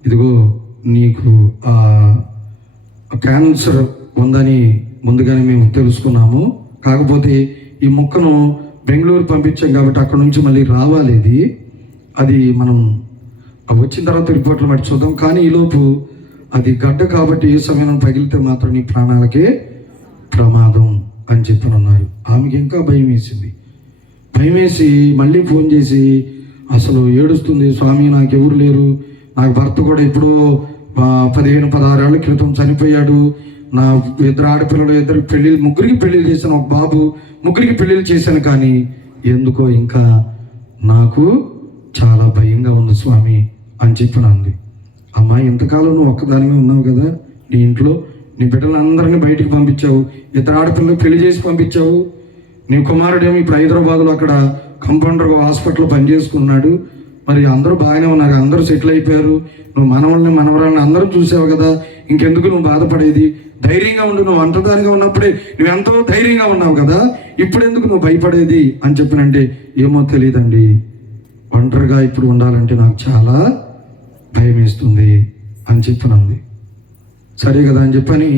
ఇదిగో నీకు క్యాన్సర్ ఉందని ముందుగానే మేము తెలుసుకున్నాము. కాకపోతే ఈ ముక్కను బెంగళూరు పంపించాం కాబట్టి అక్కడ నుంచి మళ్ళీ రావాలి. అది మనం వచ్చిన తర్వాత రిపోర్ట్లు బట్టి చూద్దాం. కానీ ఈలోపు అది గడ్డ కాబట్టి ఏ సమయంలో పగిలితే మాత్రం నీ ప్రాణాలకే ప్రమాదం అని చెప్పి అన్నారు. ఆమెకి ఇంకా భయం వేసి మళ్ళీ ఫోన్ చేసి అసలు ఏడుస్తుంది. స్వామి నాకు ఎవరు లేరు, నాకు భర్త కూడా ఎప్పుడో 15-16 ఏళ్ల క్రితం చనిపోయాడు. నా 2 ఆడపిల్లలు, ముగ్గురికి పెళ్ళిళ్ళు చేశాను, ఒక బాబు, ముగ్గురికి పెళ్ళిళ్ళు చేశాను. కానీ ఎందుకో ఇంకా నాకు చాలా భయంగా ఉంది స్వామి అని చెప్పి అంది. అమ్మా ఇంతకాలం నువ్వు ఒక్కదానిగా ఉన్నావు కదా, నీ ఇంట్లో నీ బిడ్డలందరినీ బయటికి పంపించావు, 2 ఆడపిల్లలు పెళ్లి చేసి పంపించావు. నీ కుమారుడేమో ఇప్పుడు హైదరాబాద్లో అక్కడ కంపౌండర్గా హాస్పిటల్లో పనిచేసుకున్నాడు. మరి అందరూ బాగానే ఉన్నారు, అందరూ సెటిల్ అయిపోయారు. నువ్వు మనవరాలను అందరూ చూసావు కదా, ఇంకెందుకు నువ్వు బాధపడేది? ధైర్యంగా ఉండు, నువ్వు ఒంటరిదానిగా ఉన్నప్పుడే నువ్వు ఎంతో ధైర్యంగా ఉన్నావు కదా, ఇప్పుడు ఎందుకు నువ్వు భయపడేది అని చెప్పినంటే, ఏమో తెలియదండి, ఒంటరిగా ఇప్పుడు ఉండాలంటే నాకు చాలా భయం వేస్తుంది అని చెప్పినంది. సరే కదా అని చెప్పని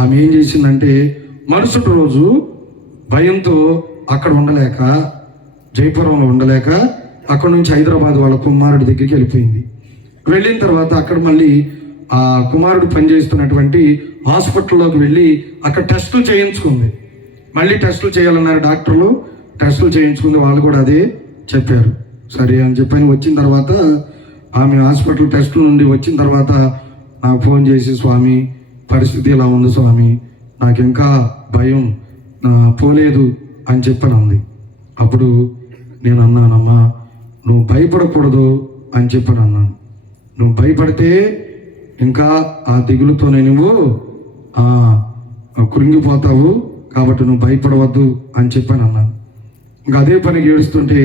ఆమె ఏం చేసిందంటే, మరుసటి రోజు భయంతో అక్కడ ఉండలేక, జైపురంలో ఉండలేక అక్కడ నుంచి హైదరాబాద్ వాళ్ళ కుమారుడి దగ్గరికి వెళ్ళిపోయింది. వెళ్ళిన తర్వాత అక్కడ మళ్ళీ ఆ కుమారుడు పనిచేస్తున్నటువంటి హాస్పిటల్లోకి వెళ్ళి అక్కడ టెస్టులు చేయించుకుంది. మళ్ళీ టెస్టులు చేయాలన్నారు డాక్టర్లు. టెస్టులు చేయించుకుంది, వాళ్ళు కూడా అదే చెప్పారు. సరే అని చెప్పని వచ్చిన తర్వాత ఆమె హాస్పిటల్ టెస్టుల నుండి వచ్చిన తర్వాత నాకు ఫోన్ చేసి, స్వామి పరిస్థితి ఇలా ఉంది స్వామి, నాకు ఇంకా భయం పోలేదు అని చెప్పని అంది. అప్పుడు నేను అన్నానమ్మా, నువ్వు భయపడకూడదు అని చెప్పని అన్నాను. నువ్వు భయపడితే ఇంకా ఆ దిగులుతోనే నువ్వు కృంగిపోతావు, కాబట్టి నువ్వు భయపడవద్దు అని చెప్పని అన్నాను. ఇంకా అదే పనికి ఏడుస్తుంటే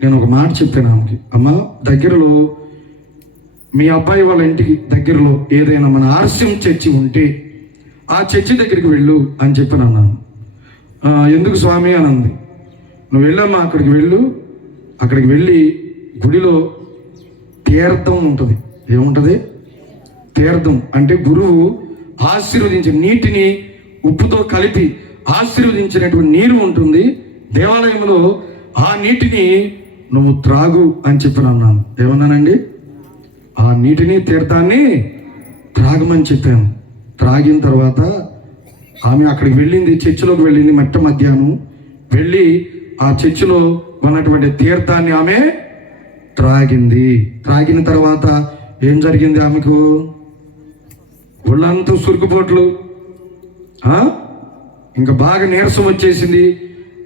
నేను ఒక మాట చెప్పాను ఆమెకి, అమ్మ దగ్గరలో మీ అబ్బాయి వాళ్ళ ఇంటికి దగ్గరలో ఏదైనా మన ఆర్సిఎం చర్చి ఉంటే ఆ చర్చి దగ్గరికి వెళ్ళు అని చెప్పని అన్నాను. ఎందుకు స్వామి అని అంది. నువ్వు వెళ్ళమ్మా, అక్కడికి వెళ్ళు, అక్కడికి వెళ్ళి గుడిలో తీర్థం ఉంటుంది. ఏముంటుంది? తీర్థం అంటే గురువు ఆశీర్వదించిన నీటిని ఉప్పుతో కలిపి ఆశీర్వదించినటువంటి నీరు ఉంటుంది దేవాలయంలో. ఆ నీటిని నువ్వు త్రాగు అని చెప్పి అన్నాను. ఏమన్నానండి? ఆ నీటిని, తీర్థాన్ని త్రాగమని చెప్పాను. త్రాగిన తర్వాత ఆమె అక్కడికి వెళ్ళింది, చర్చిలోకి వెళ్ళింది. మధ్యాహ్నం వెళ్ళి ఆ చర్చిలో ఉన్నటువంటి తీర్థాన్ని ఆమె త్రాగింది. త్రాగిన తర్వాత ఏం జరిగింది? ఆమెకు ఒళ్ళంతా సురుకుపోట్లు, ఇంకా బాగా నీరసం వచ్చేసింది,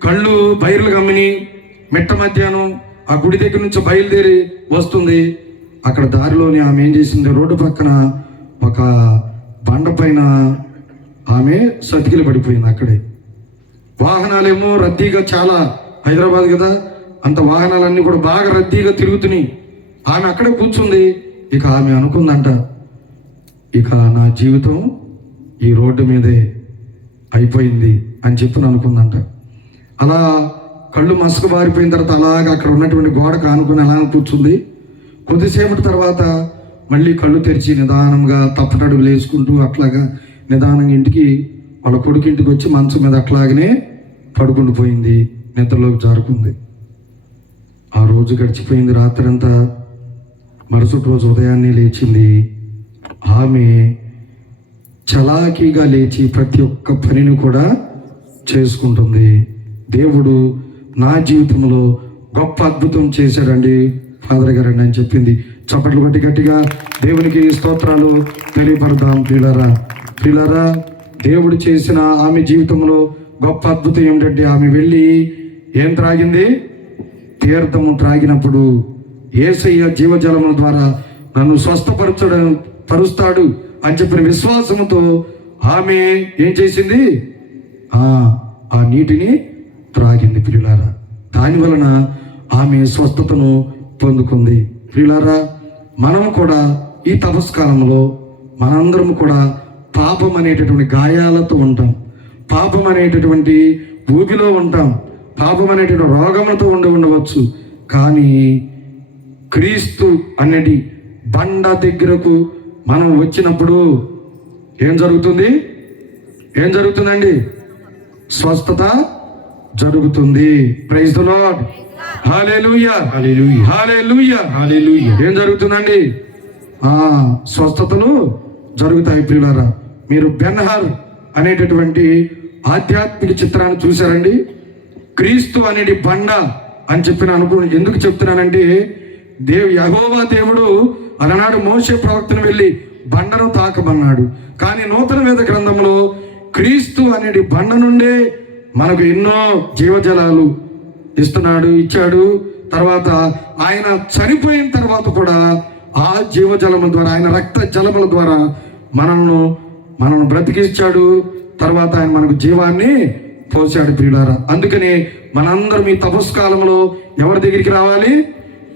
కళ్ళు బయర్లు గమ్మిని. మధ్యాహ్నం ఆ గుడి దగ్గర నుంచి బయలుదేరి వస్తుంది. అక్కడ దారిలోని ఆమె ఏం చేసింది, రోడ్డు పక్కన ఒక బండ పైన ఆమె సతికిలు పడిపోయింది. అక్కడే వాహనాలేమో రద్దీగా, చాలా హైదరాబాద్ కదా, అంత వాహనాలన్నీ కూడా బాగా రద్దీగా తిరుగుతున్నాయి. ఆమె అక్కడే కూర్చుంది. ఇక ఆమె అనుకుందంట, ఇక నా జీవితం ఈ రోడ్డు మీదే అయిపోయింది అని చెప్పి అనుకుందంట. అలా కళ్ళు మసక బారిపోయిన తర్వాత అలాగా అక్కడ ఉన్నటువంటి గోడకు ఆనుకుని అలా కూర్చుంది. కొద్దిసేపటి తర్వాత మళ్ళీ కళ్ళు తెరిచి నిదానంగా తప్పటడుగులు వేసుకుంటూ అట్లాగా నిదానంగా ఇంటికి వాళ్ళ కొడుకింటికి వచ్చి మంచం మీద అట్లాగనే పడుకుంటూ పోయింది, నిద్రలోకి జారుకుంది. ఆ రోజు గడిచిపోయింది. రాత్రంతా మరుసటి రోజు ఉదయాన్నే లేచింది. ఆమె చలాకీగా లేచి ప్రతి ఒక్క పనిని కూడా చేసుకుంటుంది. దేవుడు నా జీవితంలో గొప్ప అద్భుతం చేశాడండి ఫాదర్ గారండి అని చెప్పింది. చప్పట్లు కొట్టి గట్టిగా దేవునికి స్తోత్రాలు తెలియపడదాం. ప్రియులారా, దేవుడు చేసిన ఆమె జీవితంలో గొప్ప అద్భుతం ఏమిటంటే, ఆమె వెళ్ళి ఏం త్రాగింది? తీర్థము త్రాగినప్పుడు యేసయ్య జీవజలముల ద్వారా నన్ను పరుస్తాడు అని చెప్పిన విశ్వాసముతో ఆమె ఏం చేసింది? ఆ నీటిని త్రాగింది. ప్రియులారా, దాని వలన ఆమె స్వస్థతను పొందుకుంది. ప్రియులారా, మనం కూడా ఈ తపస్కాలంలో మనందరం కూడా పాపం అనేటటువంటి గాయాలతో ఉంటాం, పాపం అనేటటువంటి ఊబిలో ఉంటాం, పాపం అనేటువంటి రోగములతో ఉండవచ్చు. కానీ క్రీస్తు అనేది బండ దగ్గరకు మనం వచ్చినప్పుడు ఏం జరుగుతుందండి? స్వస్థత జరుగుతుంది. Praise the lord. Hallelujah, hallelujah, hallelujah, hallelujah. ఏం జరుగుతుందండి? స్వస్థతలు జరుగుతాయి. ప్రియులారా, మీరు బెన్హర్ అనేటటువంటి ఆధ్యాత్మిక చిత్రాన్ని చూశారండి. క్రీస్తు అనేది బండ అని చెప్పిన ఎందుకు చెప్తున్నానంటే, యెహోవా దేవుడు అలనాడు మోషే ప్రవక్తను వెళ్ళి బండను తాకమన్నాడు. కానీ నూతన వేద గ్రంథంలో క్రీస్తు అనేది బండ నుండే మనకు ఎన్నో జీవజలాలు ఇచ్చాడు. తర్వాత ఆయన చనిపోయిన తర్వాత కూడా ఆ జీవజలముల ద్వారా, ఆయన రక్త జలముల ద్వారా మనల్ని బ్రతికించాడు. తర్వాత ఆయన మనకు జీవాన్ని పోసాడు. ప్రియులారా, అందుకని మనందరం ఈ తపస్కాలంలో ఎవరి దగ్గరికి రావాలి?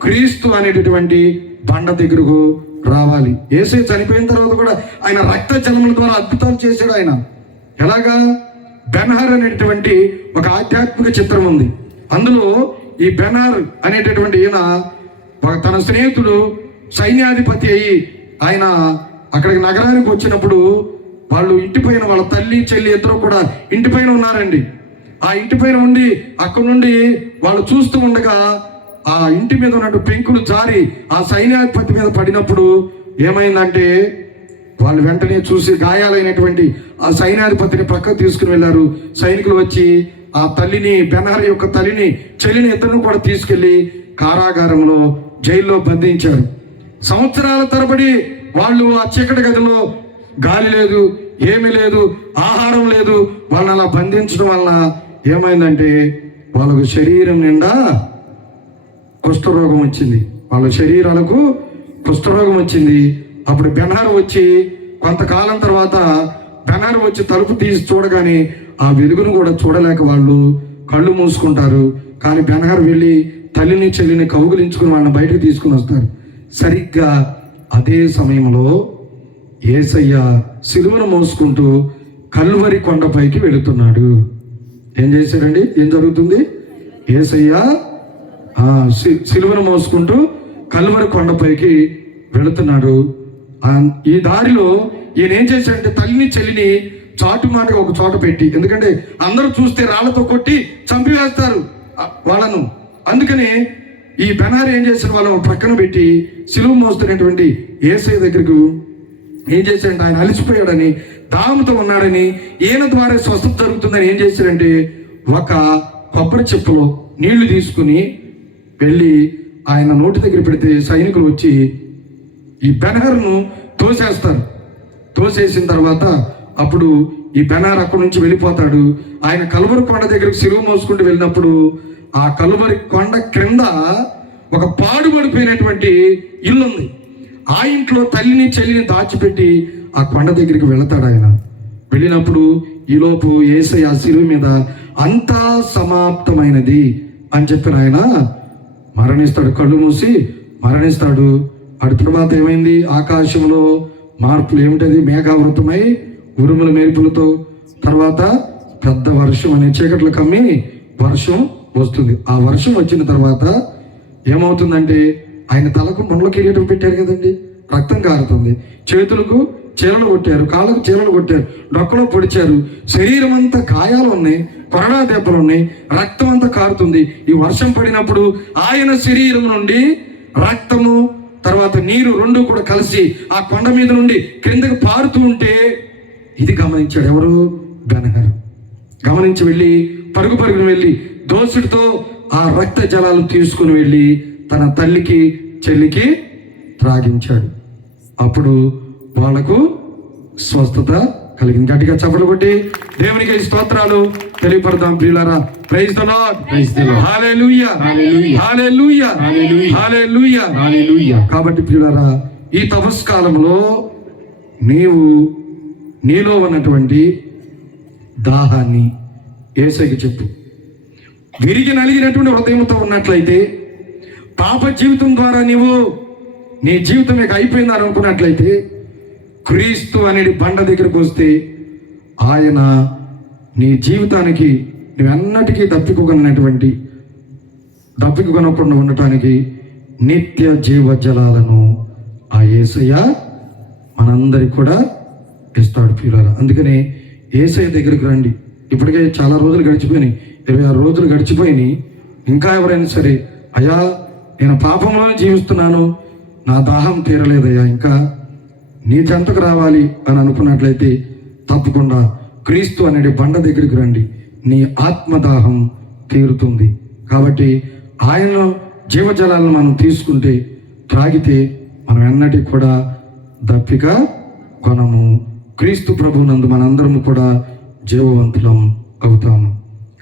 క్రీస్తు అనేటటువంటి బండ దగ్గరకు రావాలి. యేసయ్య చనిపోయిన తర్వాత కూడా ఆయన రక్త జలముల ద్వారా అద్భుతాలు చేశాడు. ఆయన ఎలాగా? బెన్హర్ అనేటువంటి ఒక ఆధ్యాత్మిక చిత్రం ఉంది. అందులో ఈ బెన్హర్ అనేటటువంటి ఈయన తన స్నేహితుడు సైన్యాధిపతి అయ్యి ఆయన అక్కడికి నగరానికి వచ్చినప్పుడు వాళ్ళు ఇంటిపైన, వాళ్ళ తల్లి చెల్లి ఇద్దరు కూడా ఇంటిపైన ఉన్నారండి. ఆ ఇంటిపైన ఉండి అక్కడ నుండి వాళ్ళు చూస్తూ ఉండగా ఆ ఇంటి మీద ఉన్నట్టు పెంకులు జారి ఆ సైన్యాధిపతి మీద పడినప్పుడు ఏమైందంటే, వాళ్ళు వెంటనే చూసి గాయాలైనటువంటి ఆ సైన్యాధిపతిని ప్రక్కకు తీసుకుని వెళ్ళారు. సైనికులు వచ్చి ఆ తల్లిని, బెన్హర్ యొక్క తల్లిని, చెల్లిని ఇద్దరు కూడా తీసుకెళ్లి కారాగారంలో, జైల్లో బంధించారు. సంవత్సరాల తరబడి వాళ్ళు ఆ చీకటి గదిలో గాలి లేదు, ఏమీ లేదు, ఆహారం లేదు. వాళ్ళని అలా బంధించడం వలన ఏమైందంటే వాళ్ళకు శరీరం నిండా కుష్ఠరోగం వచ్చింది. వాళ్ళ శరీరాలకు కుష్ఠరోగం వచ్చింది. అప్పుడు బెన్హర్ వచ్చి కొంతకాలం తర్వాత బెన్హర్ వచ్చి తలుపు తీసి చూడగానే ఆ వెలుగును కూడా చూడలేక వాళ్ళు కళ్ళు మూసుకుంటారు. కానీ బెన్హర్ వెళ్ళి తల్లిని చెల్లిని కౌగులించుకుని వాళ్ళని బయటకు తీసుకుని వస్తారు. సరిగ్గా అదే సమయంలో యేసయ్య సిలువను మోసుకుంటూ కల్వరి కొండపైకి వెళుతున్నాడు. ఏం చేశారండి? ఏం జరుగుతుంది? యేసయ్య సిలువను మోసుకుంటూ కల్వరి కొండపైకి వెళుతున్నాడు. ఈ దారిలో ఈయన ఏం చేశాడంటే, తల్లిని చెల్లిని చాటుమాటగా ఒక చోట పెట్టి, ఎందుకంటే అందరూ చూస్తే రాళ్లతో కొట్టి చంపివేస్తారు వాళ్ళను. అందుకని ఈ బెన్హర్ ఏం చేశాడు, వాళ్ళను ప్రక్కన పెట్టి సిలువ మోస్తున్నటువంటి యేసయ్య దగ్గరకు ఏం చేశాడంటే, ఆయన అలిసిపోయాడని, దాహంతో ఉన్నాడని, ఈయన ద్వారా స్వస్థత జరుగుతుందని ఏం చేశాడంటే, ఒక కొబ్బరి చెప్పులో నీళ్లు తీసుకుని వెళ్ళి ఆయన నోటి దగ్గర పెడితే సైనికులు వచ్చి ఈ బెన్హర్ను తోసేస్తారు. తోసేసిన తర్వాత అప్పుడు ఈ బెన్హర్ అక్కడి నుంచి వెళ్ళిపోతాడు. ఆయన కల్వరి కొండ దగ్గరికి సిలువ మోసుకుంటూ వెళ్ళినప్పుడు ఆ కల్వరి కొండ క్రింద ఒక పాడుబడిపోయినటువంటి ఇల్లు ఉంది. ఆ ఇంట్లో తల్లిని చెల్లిని దాచిపెట్టి ఆ కొండ దగ్గరికి వెళతాడు. ఆయన వెళ్ళినప్పుడు ఈలోపు యేసయ్య సిలువ మీద అంతా సమాప్తమైనది అని చెప్పిన ఆయన మరణిస్తాడు. కళ్ళు మూసి మరణిస్తాడు. అటు తర్వాత ఏమైంది? ఆకాశంలో మార్పులు ఏమిటది? మేఘావృతమై ఉరుముల మెరుపులతో తర్వాత పెద్ద వర్షం అనే చీకట్లు కమ్మి వర్షం వస్తుంది. ఆ వర్షం వచ్చిన తర్వాత ఏమవుతుందంటే, ఆయన తలకు ముండ్ల కిరీటం పెట్టారు కదండి, రక్తం కారుతుంది, చేతులకు చీరలు కొట్టారు, కాళ్ళకు చీరలు కొట్టారు, డొక్కలో పొడిచారు, శరీరం అంతా గాయాలు ఉన్నాయి, కొరడా దెబ్బలు ఉన్నాయి, రక్తం అంతా కారుతుంది. ఈ వర్షం పడినప్పుడు ఆయన శరీరం నుండి రక్తము తర్వాత నీరు రెండు కూడా కలిసి ఆ కొండ మీద నుండి క్రిందకు పారుతూ ఉంటే ఇది గమనించాడు ఎవరు? బెనహరు. గమనించి వెళ్ళి పరుగున వెళ్ళి దోసుడితో ఆ రక్త జలాలు తీసుకుని వెళ్ళి తన తల్లికి చెల్లికి త్రాగించాడు. అప్పుడు వాళ్లకు స్వస్థత కలిగింది. గట్టిగా చప్పట్లు కొట్టి దేవునికి స్తోత్రాలు తెలియపడదాం ప్రియులారా. Praise the lord. Hallelujah, hallelujah, hallelujah, hallelujah. కాబట్టి ప్రియులారా, ఈ తపస్కాలంలో నీలో ఉన్నటువంటి దాహాన్ని యేసయ్యకి చెప్పు. విరిగి నలిగినటువంటి హృదయంతో ఉన్నట్లయితే, పాప జీవితం ద్వారా నీ జీవితం ఇక అయిపోయిందని అనుకున్నట్లయితే, క్రీస్తు అనేది బండ దగ్గరకు వస్తే ఆయన నీ జీవితానికి నువ్వెన్నటికీ దప్పికొనకుండా ఉండటానికి నిత్య జీవ జలాలను ఆ యేసయ్య మనందరికి కూడా ఇస్తాడు ప్రియులారా. అందుకనే యేసయ్య దగ్గరికి రండి. ఇప్పటికే చాలా రోజులు గడిచిపోయినాయి, 26 రోజులు గడిచిపోయినాయి. ఇంకా ఎవరైనా సరే, అయ్యా నేను పాపంలోనే జీవిస్తున్నాను, నా దాహం తీరలేదయ్యా, ఇంకా నీ చెంతకు రావాలి అని అనుకున్నట్లయితే తప్పకుండా క్రీస్తు అనే బండ దగ్గరికి రండి. నీ ఆత్మదాహం తీరుతుంది. కాబట్టి ఆయన జీవజలాలను మనం తీసుకుంటే, త్రాగితే మనం ఎన్నటికి కూడా దప్పిక కొనము. క్రీస్తు ప్రభువునందు మనందరం కూడా జీవవంతులం అవుతాము.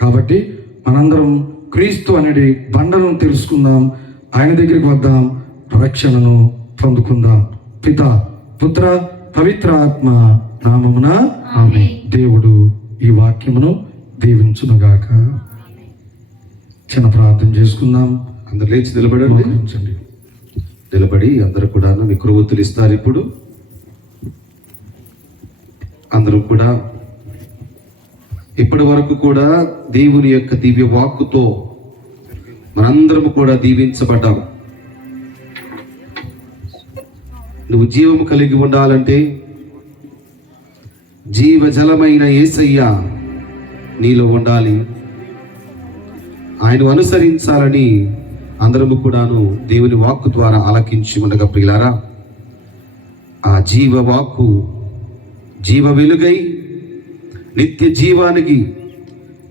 కాబట్టి మనందరం క్రీస్తు అనేది బండను తెలుసుకుందాం, ఆయన దగ్గరికి వద్దాం, రక్షణను పొందుకుందాం. పిత, పుత్ర, పవిత్ర ఆత్మ నామమున ఆమేన్. దేవుడు ఈ వాక్యమును దీవించునుగాక. చిన్న ప్రార్థన చేసుకుందాం. అందరు లేచి నిలబడండి. నిలబడి అందరూ కూడా మీ కృవతులు ఇస్తారు. ఇప్పుడు అందరూ కూడా ఇప్పటి వరకు కూడా దేవుని యొక్క దివ్య వాక్కుతో మనందరము కూడా దీవించబడ్డాం. నువ్వు జీవము కలిగి ఉండాలంటే జీవజలమైన యేసయ్య నీలో ఉండాలి. ఆయన అనుసరించాలని అందరము కూడాను దేవుని వాక్కు ద్వారా ఆలకించి ఉండగా ప్రియులారా, ఆ జీవ వాక్కు జీవ వెలుగై నిత్య జీవానికి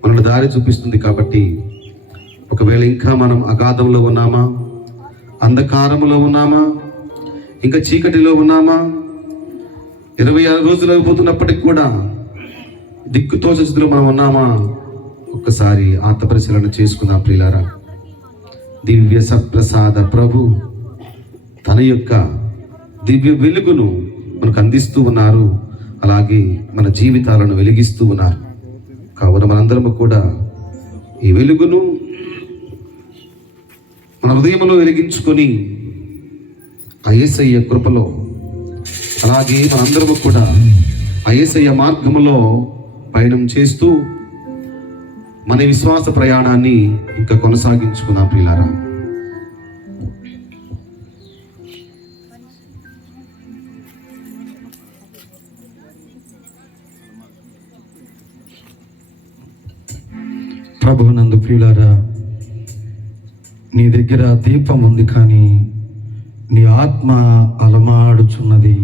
మనల్ని దారి చూపిస్తుంది. కాబట్టి ఒకవేళ ఇంకా మనం అగాధంలో ఉన్నామా, అంధకారంలో ఉన్నామా, ఇంకా చీకటిలో ఉన్నామా, 26 రోజులు అయిపోతున్నప్పటికి కూడా దిక్కుతోచ స్థితిలో మనం ఉన్నామా, ఒక్కసారి ఆత్మపరిశీలన చేసుకుందాం ప్రియులారా. దివ్య సత్ప్రసాద ప్రభు తన యొక్క దివ్య వెలుగును మనకు అందిస్తూ ఉన్నారు, అలాగే మన జీవితాలను వెలిగిస్తూ ఉన్నారు. కావున మనందరము కూడా ఈ వెలుగును మన హృదయంలో వెలిగించుకొని ఆ యేసయ్య కృపలో, అలాగే మనందరము కూడా ఆ యేసయ్య మార్గములో పయనం చేస్తూ మన విశ్వాస ప్రయాణాన్ని ఇంకా కొనసాగించుకుందాం ప్రియులారా. ప్రభువునందు ప్రియులారా, నీ దగ్గర దీపం ఉంది, కానీ నీ ఆత్మ అలమాడుచున్నది.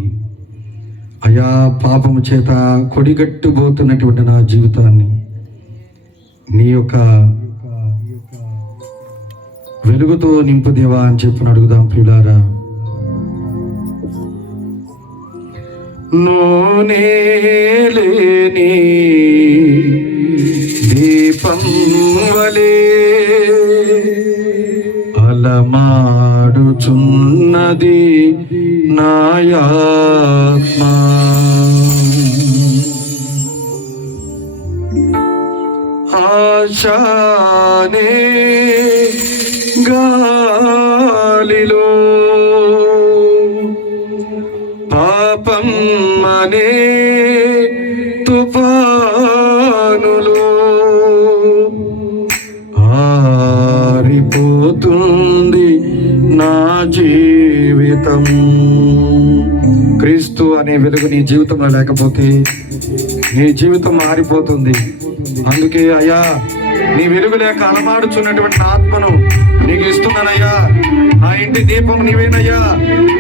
అయా, పాపము చేత కొడిగట్టుబోతున్నటువంటి నా జీవితాన్ని నీ యొక్క వెలుగుతో నింపుదేవా అని చెప్పి అడుగుదాం ప్రియులారా. నూనె లేని దీపం వలె అలమాడుచున్నది నాయాత్మ. ఆశానే గాలిలో పాపం అనే తుఫానులో ఆరిపోతుంది నా జీవితం. క్రీస్తు అనే వెలుగు నీ జీవితంలో లేకపోతే నీ జీవితం మారిపోతుంది. అందుకే అయ్యా, నీ వెలుగు లేక అలమాడుచున్నటువంటి నా ఆత్మను నీకు ఇస్తున్నానయ్యా. నా ఇంటి దీపం నీవేనయ్యా,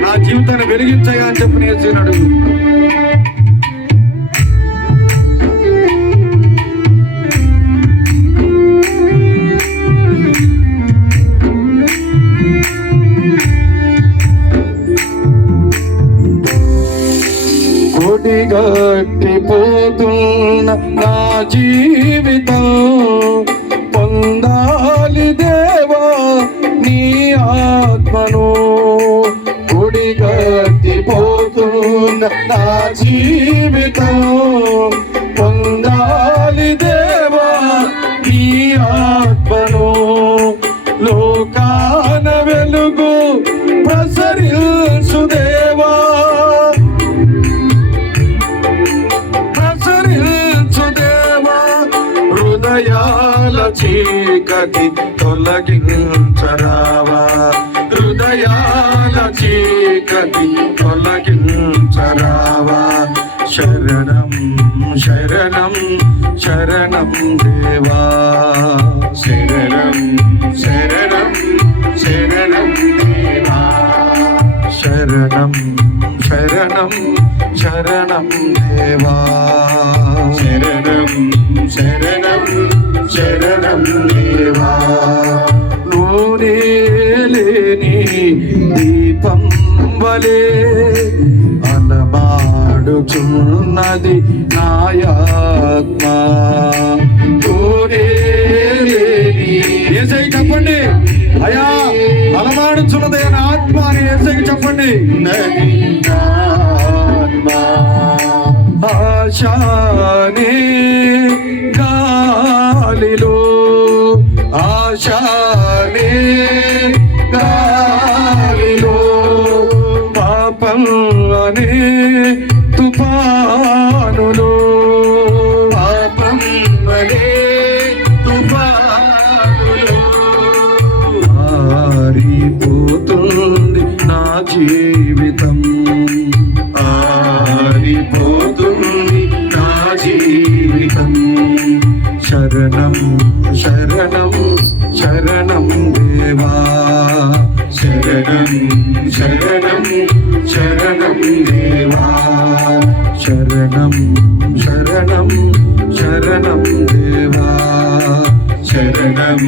నా జీవితాన్ని వెలిగించయ్యా అని చెప్పి నేర్చినాడు. కొడిగట్టిపోతున్న నా జీవితం పొందాలి దేవా నీ ఆత్మను. కొడిగట్టిపోతున్న నా జీవితం పొందాలి దేవా నీ ఆత్మను. లోకాన వెలుగు ప్రసరించు దేవా, హృదయాల చీకటి తొలగించరావా, హృదయాల చీకటి తొలగించరావా. శరణం శరణం శరణం దేవా, శరణం శరణం శరణం దేవా, శరణం శరణం శరణం దేవా, శరణం శరణం శరణం దేవా. నూనె లేని దీపం వలే అలమాడుచున్నది నాయాత్మ. నూనె లేని యేసయ్య చెప్పండి అయ్యా, అలమాడుచున్నది నా ఆత్మ అని యేసయ్యకి చెప్పండి. నది ఆత్మ ఆశానే గాలిలో, ఆశానే గాలిలో, పాపం అనే తుఫానులో, పాపం అనే తుఫానులో ఆరిపోతుంది నా జీవితం, ఆరిపోతుంది నా జీవితం. శరణం శరణం శరణం దేవా, శరణం శరణం శరణం దేవా, శరణం శరణం శరణం దేవా, శరణం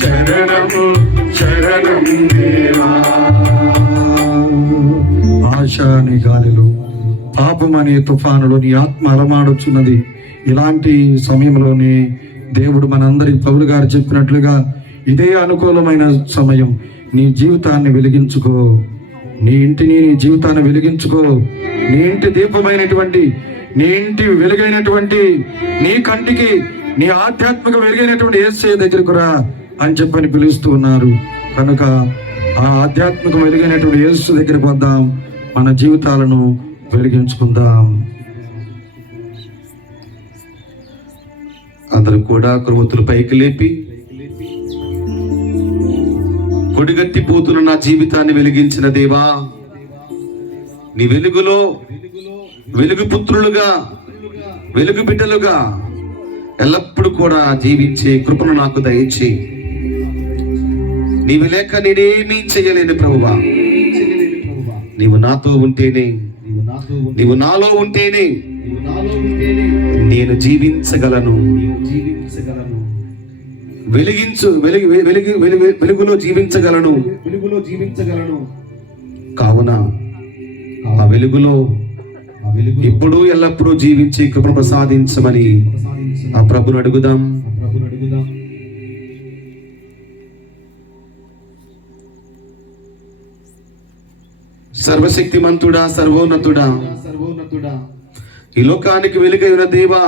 శరణం శరణం దేవా. ఆశ అనే గాలిలో, పాపం అనే తుఫానులో నీ ఆత్మ అలమాడుచున్నది. ఇలాంటి సమయంలోనే దేవుడు మనందరి పౌలు గారు చెప్పినట్లుగా ఇదే అనుకూలమైన సమయం. నీ జీవితాన్ని వెలిగించుకో, నీ ఇంటిని నీ జీవితాన్ని వెలిగించుకో. నీ ఇంటి దీపమైనటువంటి, నీ ఇంటి వెలుగైనటువంటి, నీ కంటికి నీ ఆధ్యాత్మిక వెలుగైనటువంటి యేసయ్య దగ్గరకు రా అని చెప్పని పిలుస్తూ ఉన్నారు. కనుక ఆ ఆధ్యాత్మిక వెలుగైనటువంటి యేసు దగ్గరికి వద్దాం, మన జీవితాలను వెలిగించుకుందాం. అందరూ కూడా కృమతులు పైకి లేపి, కొడిగట్టిపోతున్న నా జీవితాన్ని వెలిగించిన దేవా, నీ వెలుగులో వెలుగు పుత్రులుగా, వెలుగు బిడ్డలుగా ఎల్లప్పుడూ కూడా జీవించే కృపను నాకు దయచేయి. నీవు లేక నేనేమీ చేయలేను ప్రభువా. నీవు నాతో ఉంటేనే, నీవు నాలో ఉంటేనే నేను జీవించగలను. వెలుగులో జీవించగలను. కావున ఆ వెలుగులో ఇప్పుడు ఎల్లప్పుడూ జీవించి కృపను ప్రసాదించమని ఆ ప్రభుని అడుగుదాం. సర్వశక్తిమంతుడా, సర్వోన్నతుడా, ఈ లోకానికి వెలుగైన దేవా,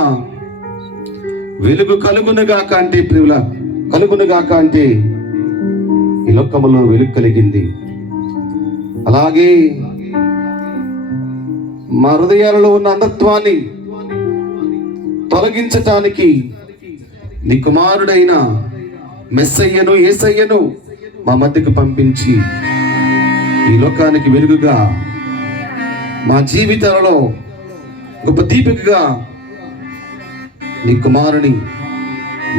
వెలుగు కలుగునుగాక అంటే ప్రియుల కలుగునుగాక అంటే ఈ లోకములో వెలుగు కలిగింది. అలాగే మా హృదయాలలో ఉన్న అంధత్వాన్ని తొలగించటానికి నీ కుమారుడైన మెస్సయ్యను, యేసయ్యను మా మధ్యకు పంపించి ఈ లోకానికి వెలుగుగా మా జీవితాలలో గొప్ప దీపికగా నీ కుమారుని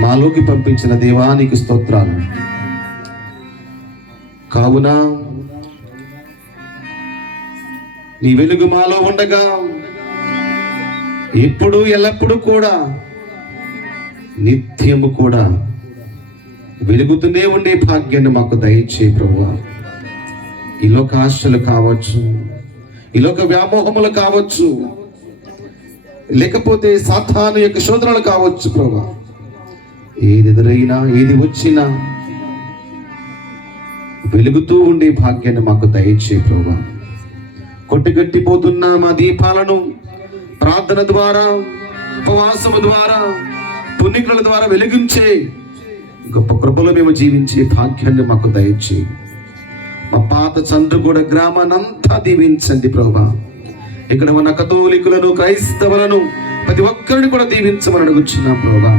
మాలోకి పంపించిన దేవానికి స్తోత్రాలు. కావున నీ వెలుగు మాలో ఉండగా ఎప్పుడు ఎల్లప్పుడూ కూడా నిత్యము కూడా వెలుగుతూనే ఉండే భాగ్యాన్ని మాకు దయచేయి ప్రభువా. ఈ లోక ఆశలు కావచ్చు, ఈ లోక వ్యామోహములు కావచ్చు, లేకపోతే సాతాను యొక్క శోధనలు కావచ్చు ప్రభువా. ఏది ఎదురైనా ఏది వచ్చినా వెలుగుతూ ఉండే భాగ్యాన్ని మాకు దయచేయి ప్రభువా. కొట్టిగట్టిపోతున్న మా దీపాలను ప్రార్థన ద్వారా, ఉపవాసము ద్వారా, పుణ్యకుల ద్వారా వెలిగించే గొప్ప కృపలో మేము జీవించే భాగ్యాన్ని మాకు దయచేయి. మా పాత చంద్రగూడ గ్రామానంతా దీవించండి ప్రభువా. ఇక్కడ ఉన్న కథోలికులను, క్రైస్తవులను ప్రతి ఒక్కరిని కూడా దీవించమని అడుగుచున్నాం ప్రభువా.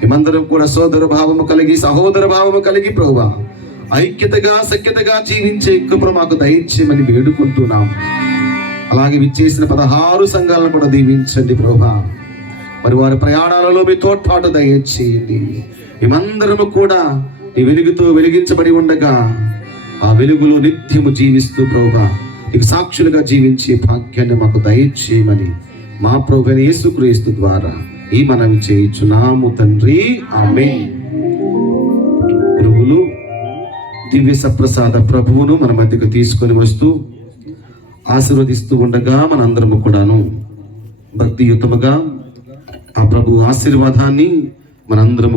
మేమందరం కూడా సోదర భావము కలిగి, సహోదర భావము కలిగి ప్రభువా ఐక్యతగా, సఖ్యతగా జీవించే కృపను మాకు దయచేయమని వేడుకుంటున్నాం. అలాగే విచ్చేసిన 16 సంఘాలను కూడా దీవించండి ప్రభువా. మరి వారి ప్రయాణాలలో మీ తోడ్పాటు దయచేయండి. మేమందరము కూడా నీ వెలుగుతో వెలిగించబడి ఉండగా ఆ వెలుగులో నిత్యము జీవిస్తూ ప్రభువా నీకు సాక్షులుగా జీవించే భాగ్యాన్ని మాకు దయచేయమని మా ప్రభువైన యేసుక్రీస్తు ద్వారా ఈ మనవి చేయుచున్నాము తండ్రి, ఆమేన్. గురువులు దివ్య సప్రసాద ప్రభువును మన మధ్యకు తీసుకొని వస్తూ ఆశీర్వదిస్తూ ఉండగా మనందరము కూడాను భక్తియుతముగా ఆ ప్రభు ఆశీర్వాదాన్ని మనందరము